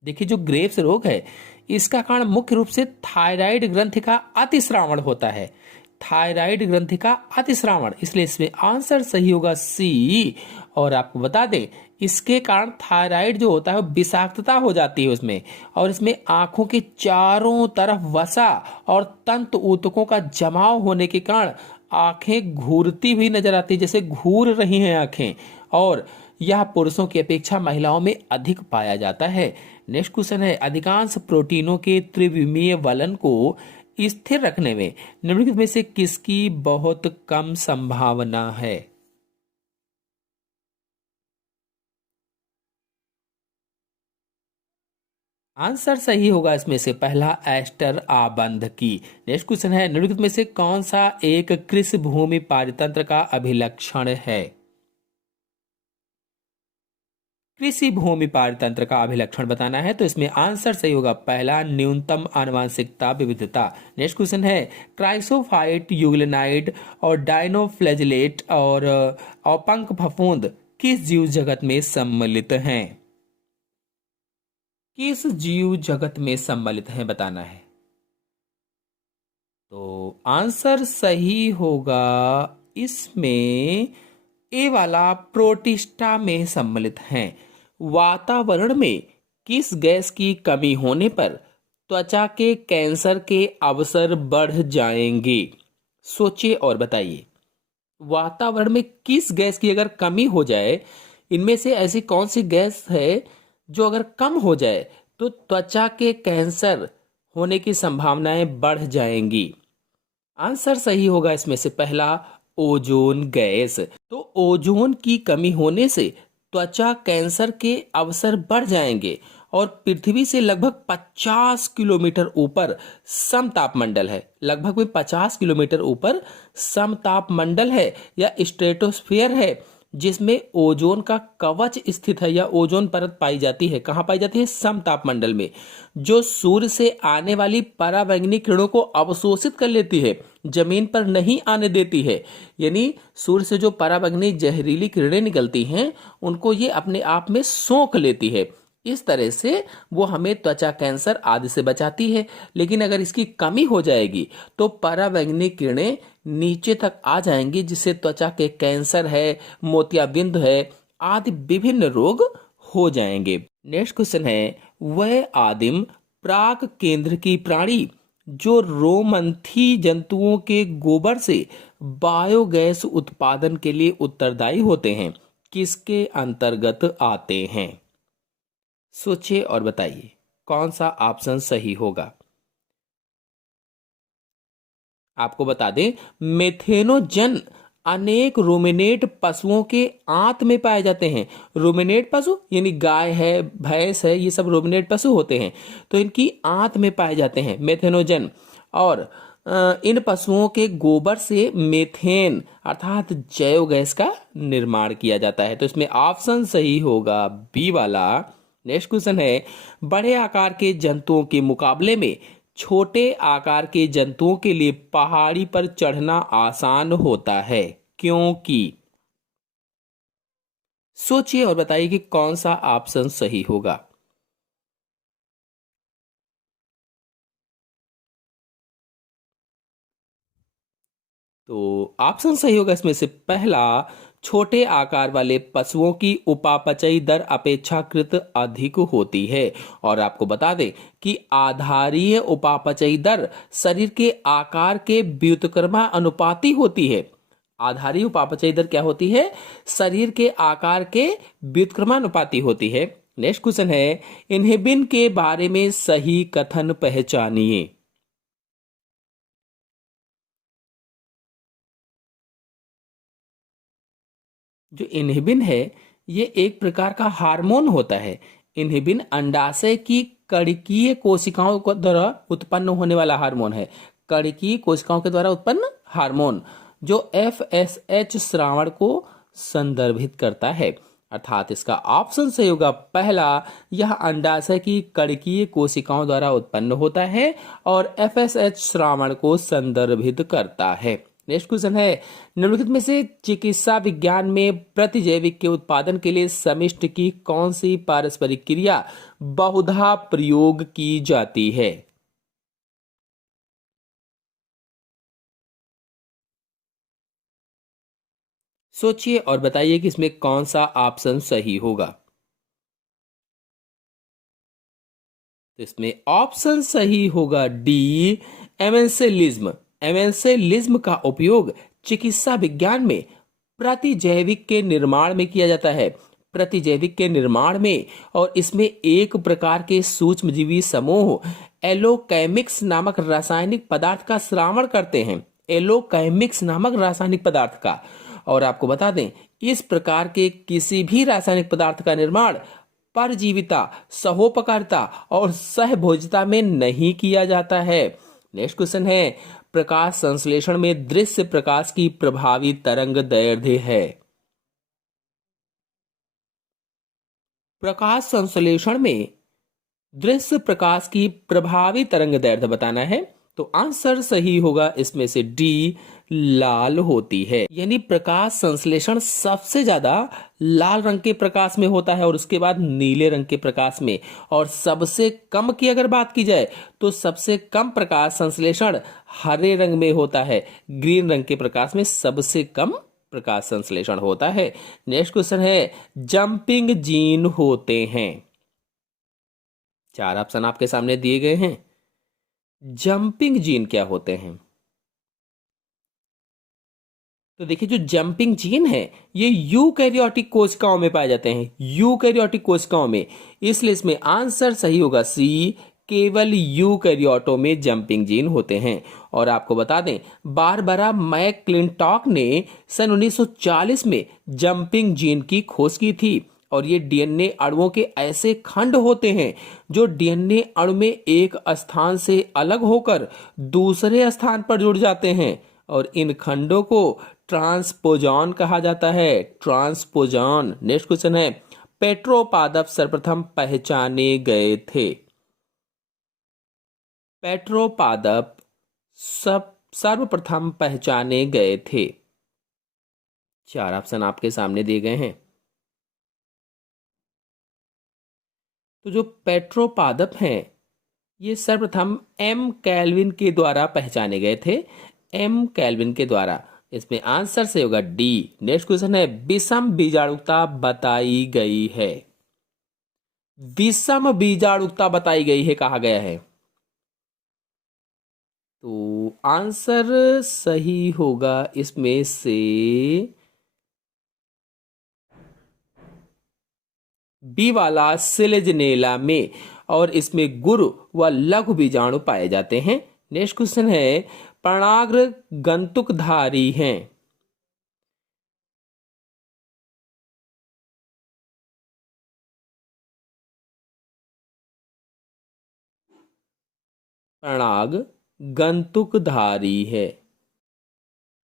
देखिए, जो ग्रेव्स रोग है इसका कारण मुख्य रूप से थायराइड ग्रंथि का अतिस्रावण होता है, थायराइड ग्रंथि का अतिस्रावण, इसलिए इसमें आंसर सही होगा सी। और आपको बता दें, इसके कारण थायराइड जो होता है वो विषाक्तता हो जाती है उसमें, और इसमें आंखों के चारों तरफ वसा और तंतु ऊतकों का जमाव होने के कारण आंखें घूरती हुई नजर आती है, जैसे घूर रही हैं आंखें, और यह पुरुषों की अपेक्षा महिलाओं में अधिक पाया जाता है। नेक्स्ट क्वेश्चन है, अधिकांश प्रोटीनों के त्रिविमीय वलन को स्थिर रखने में निम्नलिखित में से किसकी बहुत कम संभावना है? आंसर सही होगा इसमें से पहला, एस्टर आबंध की। नेक्स्ट क्वेश्चन है, निम्नलिखित में से कौन सा एक कृषि भूमि पारितंत्र का अभिलक्षण है? कृषि भूमि पारितंत्र का अभिलक्षण बताना है, तो इसमें आंसर सही होगा पहला, न्यूनतम आनुवंशिकता विविधता। नेक्स्ट क्वेश्चन है, क्राइसोफाइट, यूग्लेनाइड और डायनोफ्लैजिलेट और औपंक फफूंद किस जीव जगत में सम्मिलित हैं? किस जीव जगत में सम्मिलित हैं बताना है। तो आंसर सही होगा इसमें ए वाला, प्रोटिस्टा में सम्मिलित हैं। वातावरण में किस गैस की कमी होने पर त्वचा के कैंसर के अवसर बढ़ जाएंगे? सोचिए और बताइए। वातावरण में किस गैस की अगर कमी हो जाए, इनमें से ऐसी कौन सी गैस है जो अगर कम हो जाए तो त्वचा के कैंसर होने की संभावनाएं बढ़ जाएंगी? आंसर सही होगा इसमें से पहला, ओजोन गैस। तो ओजोन की कमी होने से त्वचा कैंसर के अवसर बढ़ जाएंगे, और पृथ्वी से लगभग 50 किलोमीटर ऊपर समतापमंडल है, लगभग में 50 किलोमीटर ऊपर समतापमंडल है या स्ट्रेटोस्फीयर है, जिसमें ओजोन का कवच स्थित है या ओजोन परत पाई जाती है। कहाँ पाई जाती है? समतापमंडल में, जो सूर्य से आने वाली पराबैंगनी किरणों को अवशोषित कर लेती है, जमीन पर नहीं आने देती है। यानी सूर्य से जो पराबैंगनी जहरीली किरणें निकलती हैं उनको ये अपने आप में सोख लेती है। इस तरह से वो हमें त्वचा कैंसर आदि से बचाती है। लेकिन अगर इसकी कमी हो जाएगी तो पराबैंगनी किरणें नीचे तक आ जाएंगी, जिससे त्वचा के कैंसर है, मोतियाबिंद है आदि विभिन्न रोग हो जाएंगे। नेक्स्ट क्वेश्चन है, वह आदिम प्राक केंद्र की प्राणी जो रोमंथी जंतुओं के गोबर से बायोगैस उत्पादन के लिए उत्तरदायी होते हैं, किसके अंतर्गत आते हैं? सोचिए और बताइए कौन सा ऑप्शन सही होगा। आपको बता दें, मेथेनोजन अनेक रूमिनेट पशुओं के आंत में पाए जाते हैं। रूमिनेट पशु यानी गाय है, भैंस है, ये सब रूमिनेट पशु होते हैं, तो इनकी आंत में पाए जाते हैं मेथेनोजन। और इन पशुओं के गोबर से मेथेन अर्थात जैव गैस का निर्माण किया जाता है। तो इसमें ऑप्शन सही होगा बी वाला। नेक्स्ट क्वेश्चन है, बड़े आकार के जंतुओं के मुकाबले में छोटे आकार के जंतुओं के लिए पहाड़ी पर चढ़ना आसान होता है, क्योंकि? सोचिए और बताइए कि कौन सा ऑप्शन सही होगा। तो ऑप्शन सही होगा इसमें से पहला, छोटे आकार वाले पशुओं की उपापचयी दर अपेक्षाकृत अधिक होती है। और आपको बता दें कि आधारीय उपापचयी दर शरीर के आकार के व्युत्क्रमानुपाती होती है। आधारीय उपापचयी दर क्या होती है? शरीर के आकार के व्युत्क्रमानुपाती होती है। नेक्स्ट क्वेश्चन है, इन्हेबिन के बारे में सही कथन पहचानिए। जो इन्हिबिन है ये एक प्रकार का हार्मोन होता है। इन्हिबिन अंडाशय की कड़कीय कोशिकाओं के द्वारा उत्पन्न होने वाला हार्मोन है। कड़कीय कोशिकाओं के द्वारा उत्पन्न हार्मोन जो FSH श्रावण को संदर्भित करता है। अर्थात इसका ऑप्शन सही होगा पहला, यह अंडाशय की कड़कीय कोशिकाओं द्वारा उत्पन्न होता है और FSH श्रावण को संदर्भित करता है। नेक्स्ट क्वेश्चन है, निम्नलिखित में से चिकित्सा विज्ञान में प्रतिजैविक के उत्पादन के लिए समिष्ट की कौन सी पारस्परिक क्रिया बहुधा प्रयोग की जाती है? सोचिए और बताइए कि इसमें कौन सा ऑप्शन सही होगा। तो इसमें ऑप्शन सही होगा डी, एमेंसेलिज्म। एमेंसेलिज्म का उपयोग चिकित्सा विज्ञान में प्रतिजैविक के निर्माण में किया जाता है। प्रतिजैविक के निर्माण में, और इसमें एक प्रकार के सूक्ष्मजीवी समूह एलोकैमिक्स नामक रासायनिक पदार्थ का श्रावण करते हैं। एलोकैमिक्स नामक रासायनिक पदार्थ का। और आपको बता दें, इस प्रकार के किसी भी रासायनिक पदार्थ का निर्माण परजीविता, सहोपकारिता और सहभोजिता में नहीं किया जाता है। नेक्स्ट क्वेश्चन है, प्रकाश संश्लेषण में दृश्य प्रकाश की प्रभावी तरंग दैर्ध्य है। प्रकाश संश्लेषण में दृश्य प्रकाश की प्रभावी तरंग दैर्ध्य बताना है। तो आंसर सही होगा इसमें से डी, लाल होती है। यानी प्रकाश संश्लेषण सबसे ज्यादा लाल रंग के प्रकाश में होता है और उसके बाद नीले रंग के प्रकाश में। और सबसे कम की अगर बात की जाए तो सबसे कम प्रकाश संश्लेषण हरे रंग में होता है। ग्रीन रंग के प्रकाश में सबसे कम प्रकाश संश्लेषण होता है। नेक्स्ट क्वेश्चन है, जंपिंग जीन होते हैं। चार ऑप्शन आपके सामने दिए गए हैं। जंपिंग जीन क्या होते हैं? तो देखिए, जो जंपिंग जीन है ये यूकैरियोटिक कोशिकाओं में पाए जाते हैं। यूकैरियोटिक कोशिकाओं में, इसलिए इसमें आंसर सही होगा सी, केवल यूकैरियोटों में जंपिंग जीन होते हैं। और आपको बता दें, बारबरा मैकक्लिंटॉक ने सन 1940 में जंपिंग जीन की खोज की थी। और ये डीएनए अणुओं के ऐसे खंड होते हैं जो डीएनए अणु में एक स्थान से अलग होकर दूसरे स्थान पर जुड़ जाते हैं। और इन खंडों को ट्रांसपोजॉन कहा जाता है। ट्रांसपोजॉन। नेक्स्ट क्वेश्चन है, पेट्रोपादप सर्वप्रथम पहचाने गए थे। पेट्रोपादप सब सर्वप्रथम पहचाने गए थे। चार ऑप्शन आपके सामने दिए गए हैं। तो जो पेट्रोपादप हैं ये सर्वप्रथम एम कैल्विन के द्वारा पहचाने गए थे, एम कैल्विन के द्वारा। इसमें आंसर से होगा डी। नेक्स्ट क्वेश्चन है, विषम बीजाणुता बताई गई है। विषम बीजाणुता बताई गई है कहा गया है, तो आंसर सही होगा इसमें से बी वाला, सिलेजनेला में, और इसमें गुरु व लघु बीजाणु पाए जाते हैं। नेक्स्ट क्वेश्चन है, पर्णाग्र गंतुकधारी हैं। पर्णाग गंतुकधारी है।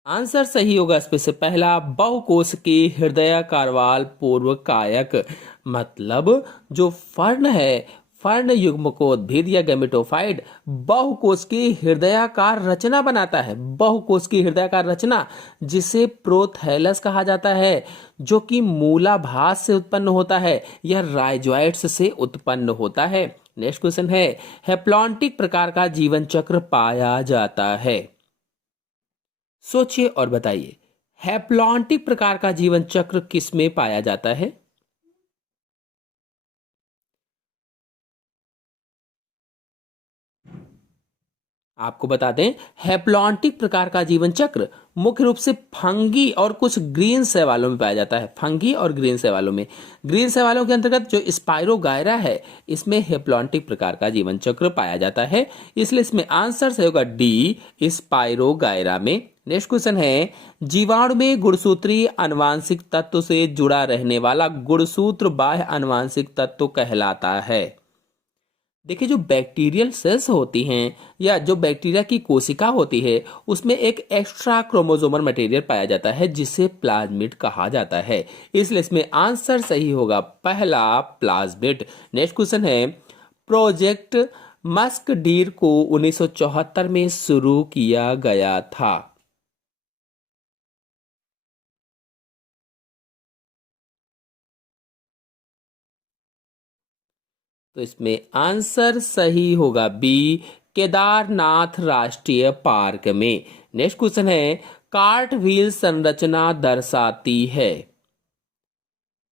आंसर सही होगा इसमें से पहला, बहुकोश के हृदय कारवाल पूर्व कायक। मतलब जो फर्ण है, फर्ण युग्मकोद्भिद या गैमेटोफाइट बहुकोश की हृदयाकार रचना बनाता है, बहुकोश की हृदयाकार रचना, जिसे प्रोथैलस कहा जाता है, जो कि मूलाभास से उत्पन्न होता है या राइजोइट्स से उत्पन्न होता है। नेक्स्ट क्वेश्चन है, हैप्लॉन्टिक प्रकार का जीवन चक्र पाया जाता है। सोचिए और बताइए, हैप्लॉन्टिक प्रकार का जीवन चक्र किसमें पाया जाता है? आपको बता दें, हैप्लॉन्टिक प्रकार का जीवन चक्र मुख्य रूप से फंगी और कुछ ग्रीन शैवालों में पाया जाता है। फंगी और ग्रीन शैवालों में, ग्रीन शैवालों के अंतर्गत जो स्पाइरोगायरा है, इसमें हैप्लॉन्टिक प्रकार का जीवन चक्र पाया जाता है, इसलिए इसमें आंसर सही होगा डी, स्पाइरोगायरा में। नेक्स्ट क्वेश्चन है, जीवाणु में गुणसूत्रीय आनुवांशिक तत्व से जुड़ा रहने वाला गुणसूत्र बाह्य आनुवांशिक तत्व कहलाता है। देखिए, जो बैक्टीरियल सेल्स होती हैं या जो बैक्टीरिया की कोशिका होती है, उसमें एक एक्स्ट्रा क्रोमोसोमल मटेरियल पाया जाता है जिसे प्लाज्मिड कहा जाता है, इसलिए इसमें आंसर सही होगा पहला, प्लाज्मिड। नेक्स्ट क्वेश्चन है, प्रोजेक्ट मस्क डीर को 1974 में शुरू किया गया था। तो इसमें आंसर सही होगा बी, केदारनाथ राष्ट्रीय पार्क में। नेक्स्ट क्वेश्चन है, कार्ट व्हील संरचना दर्शाती है।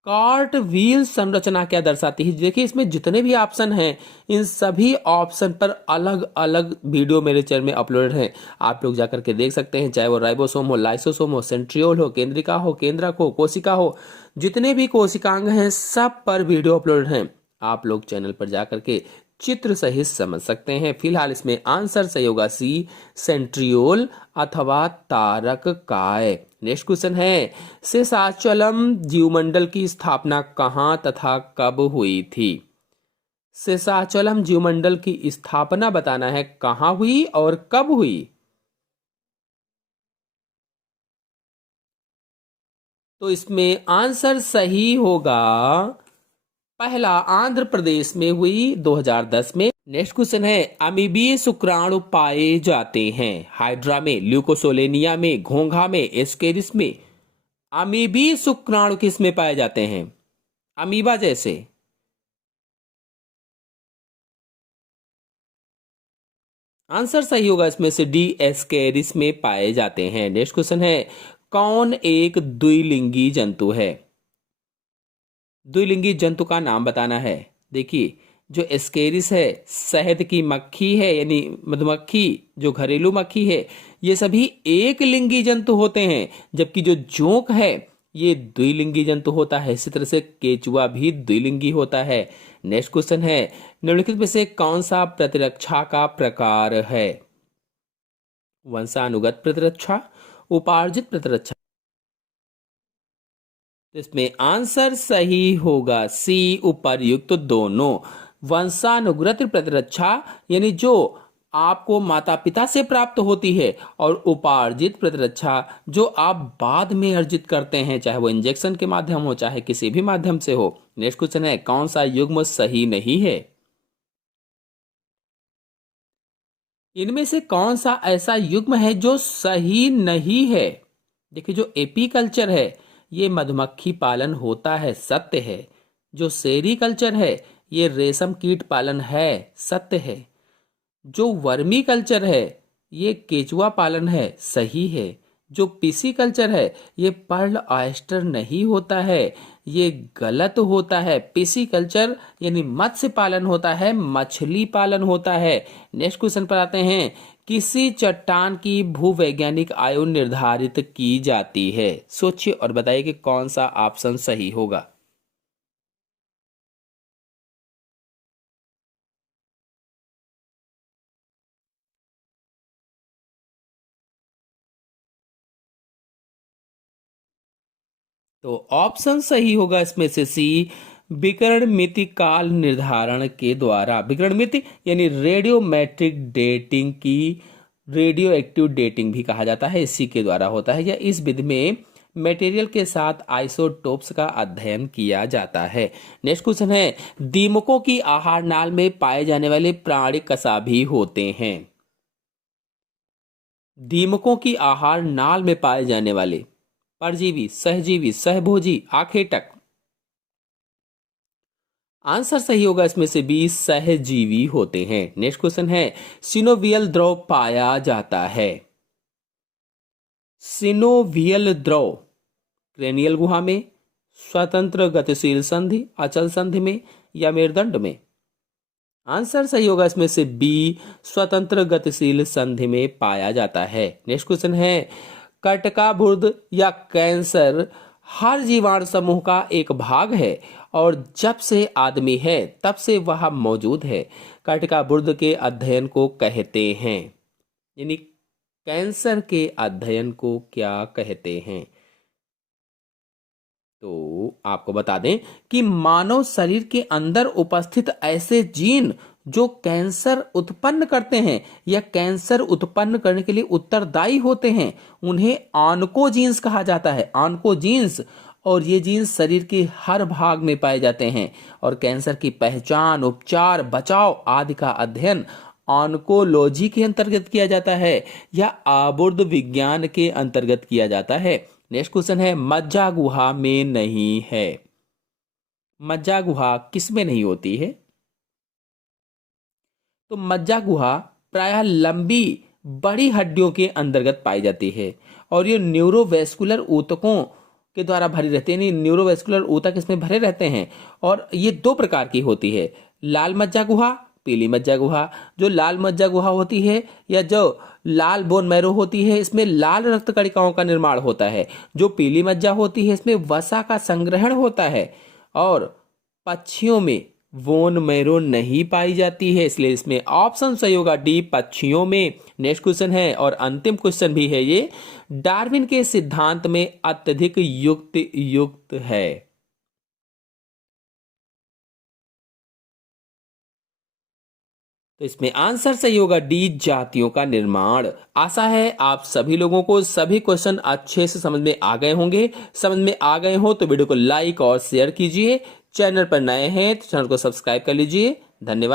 कार्ट व्हील संरचना क्या दर्शाती है? देखिए, इसमें जितने भी ऑप्शन हैं, इन सभी ऑप्शन पर अलग अलग वीडियो मेरे चैनल में अपलोडेड हैं, आप लोग जाकर के देख सकते हैं। चाहे वो राइबोसोम हो, लाइसोसोम हो, सेंट्रियोल हो, केंद्रिका हो, केंद्रक हो, कोशिका हो, जितने भी कोशिकांग हैं सब पर वीडियो अपलोडेड हैं, आप लोग चैनल पर जाकर के चित्र सहित समझ सकते हैं। फिलहाल इसमें आंसर सही होगा सी, सेंट्रियोल अथवा तारक काय। नेक्स्ट क्वेश्चन है, शेषाचलम जीवमंडल की स्थापना कहाँ तथा कब हुई थी? शेषाचलम जीवमंडल की स्थापना बताना है, कहाँ हुई और कब हुई। तो इसमें आंसर सही होगा पहला, आंध्र प्रदेश में हुई 2010 में। नेक्स्ट क्वेश्चन है, अमीबीय शुक्राणु पाए जाते हैं हाइड्रा में, ल्यूकोसोलेनिया में, घोंघा में, एस्केरिस में। अमीबीय शुक्राणु किस में पाए जाते हैं? अमीबा जैसे। आंसर सही होगा इसमें से डी, एस्केरिस में पाए जाते हैं। नेक्स्ट क्वेश्चन है, कौन एक द्विलिंगी जंतु है? द्विलिंगी जंतु का नाम बताना है। देखिए, जो एस्केरिस है, शहद की मक्खी है, यानी मधुमक्खी, जो घरेलू मक्खी है, ये सभी एक लिंगी जंतु होते हैं, जबकि जो जोंक है ये द्विलिंगी जंतु होता है। इसी तरह से केचुआ भी द्विलिंगी होता है। नेक्स्ट क्वेश्चन है, निम्नलिखित में से कौन सा प्रतिरक्षा का प्रकार है? वंशानुगत प्रतिरक्षा, उपार्जित प्रतिरक्षा। इसमें आंसर सही होगा सी, उपर्युक्त दोनों। वंशानुगत प्रतिरक्षा यानी जो आपको माता पिता से प्राप्त होती है, और उपार्जित प्रतिरक्षा जो आप बाद में अर्जित करते हैं, चाहे वो इंजेक्शन के माध्यम हो, चाहे किसी भी माध्यम से हो। नेक्स्ट क्वेश्चन है, कौन सा युग्म सही नहीं है? इनमें से कौन सा ऐसा युग्म है जो सही नहीं है? देखिए, जो एपीकल्चर है ये मधुमक्खी पालन होता है, सत्य है। जो सेरीकल्चर है ये रेशम कीट पालन है, सत्य है। जो वर्मी कल्चर है ये केचुआ पालन है, सही है। जो पीसी कल्चर है ये पर्ल ऑयस्टर नहीं होता है, ये गलत होता है। पीसी कल्चर यानी मत्स्य पालन होता है, मछली पालन होता है। नेक्स्ट क्वेश्चन पर आते हैं। किसी चट्टान की भूवैज्ञानिक आयु निर्धारित की जाती है? सोचिए और बताइए कि कौन सा ऑप्शन सही होगा। तो ऑप्शन सही होगा इसमें से सी, विकर्ण मिति काल निर्धारण के द्वारा। विकर्ण मिति यानी रेडियोमेट्रिक डेटिंग की, रेडियो एक्टिव डेटिंग भी कहा जाता है, इसी के द्वारा होता है। या इस विधि में मटेरियल के साथ आइसोटोप्स का अध्ययन किया जाता है। नेक्स्ट क्वेश्चन है, दीमकों की आहार नाल में पाए जाने वाले प्राणी कसा भी होते हैं? दीमकों की आहार नाल में पाए जाने वाले परजीवी, सहजीवी, सहभोजी, आखेटक। आंसर सही होगा इसमें से बी, सहजीवी होते हैं। नेक्स्ट क्वेश्चन है, सिनोवियल द्रव पाया जाता है? सिनोवियल द्रव क्रेनियल गुहा में, स्वतंत्र गतिशील संधि, अचल संधि में, या मेरुदंड में? आंसर सही होगा इसमें से बी, स्वतंत्र गतिशील संधि में पाया जाता है। नेक्स्ट क्वेश्चन है, कटकाभुर्द या कैंसर हर जीवाणु समूह का एक भाग है और जब से आदमी है तब से वह मौजूद है। कटकाभुर्द के अध्ययन को कहते हैं, यानी कैंसर के अध्ययन को क्या कहते हैं? तो आपको बता दें कि मानव शरीर के अंदर उपस्थित ऐसे जीन जो कैंसर उत्पन्न करते हैं या कैंसर उत्पन्न करने के लिए उत्तरदायी होते हैं उन्हें ऑन्कोजीन्स कहा जाता है, ऑन्कोजीन्स। और ये जीन्स शरीर के हर भाग में पाए जाते हैं और कैंसर की पहचान, उपचार, बचाव आदि का अध्ययन ऑन्कोलॉजी के अंतर्गत किया जाता है या आबुर्द विज्ञान के अंतर्गत किया जाता है। नेक्स्ट क्वेश्चन है, मज्जा गुहा में नहीं है? मज्जा गुहा किस में नहीं होती है? तो मज्जा गुहा प्रायः लंबी बड़ी हड्डियों के अंतर्गत पाई जाती है और ये न्यूरोवेस्कुलर ऊतकों के द्वारा भरी रहती है। न्यूरोवेस्कुलर ऊतक इसमें भरे रहते हैं और ये दो प्रकार की होती है, लाल मज्जा गुहा, पीली मज्जा गुहा। जो लाल मज्जा गुहा होती है या जो लाल बोन मैरो होती है इसमें लाल रक्त कणिकाओं का निर्माण होता है। जो पीली मज्जा होती है इसमें वसा का संग्रहण होता है और पक्षियों में बोन मैरो नहीं पाई जाती है, इसलिए इसमें ऑप्शन सही होगा डी, पक्षियों में। नेक्स्ट क्वेश्चन है और अंतिम क्वेश्चन भी है ये, डार्विन के सिद्धांत में अत्यधिक युक्त है? तो इसमें आंसर सही होगा डी, जातियों का निर्माण। आशा है आप सभी लोगों को सभी क्वेश्चन अच्छे से समझ में आ गए होंगे। समझ में आ गए हो तो वीडियो को लाइक और शेयर कीजिए। चैनल पर नए हैं तो चैनल को सब्सक्राइब कर लीजिए। धन्यवाद।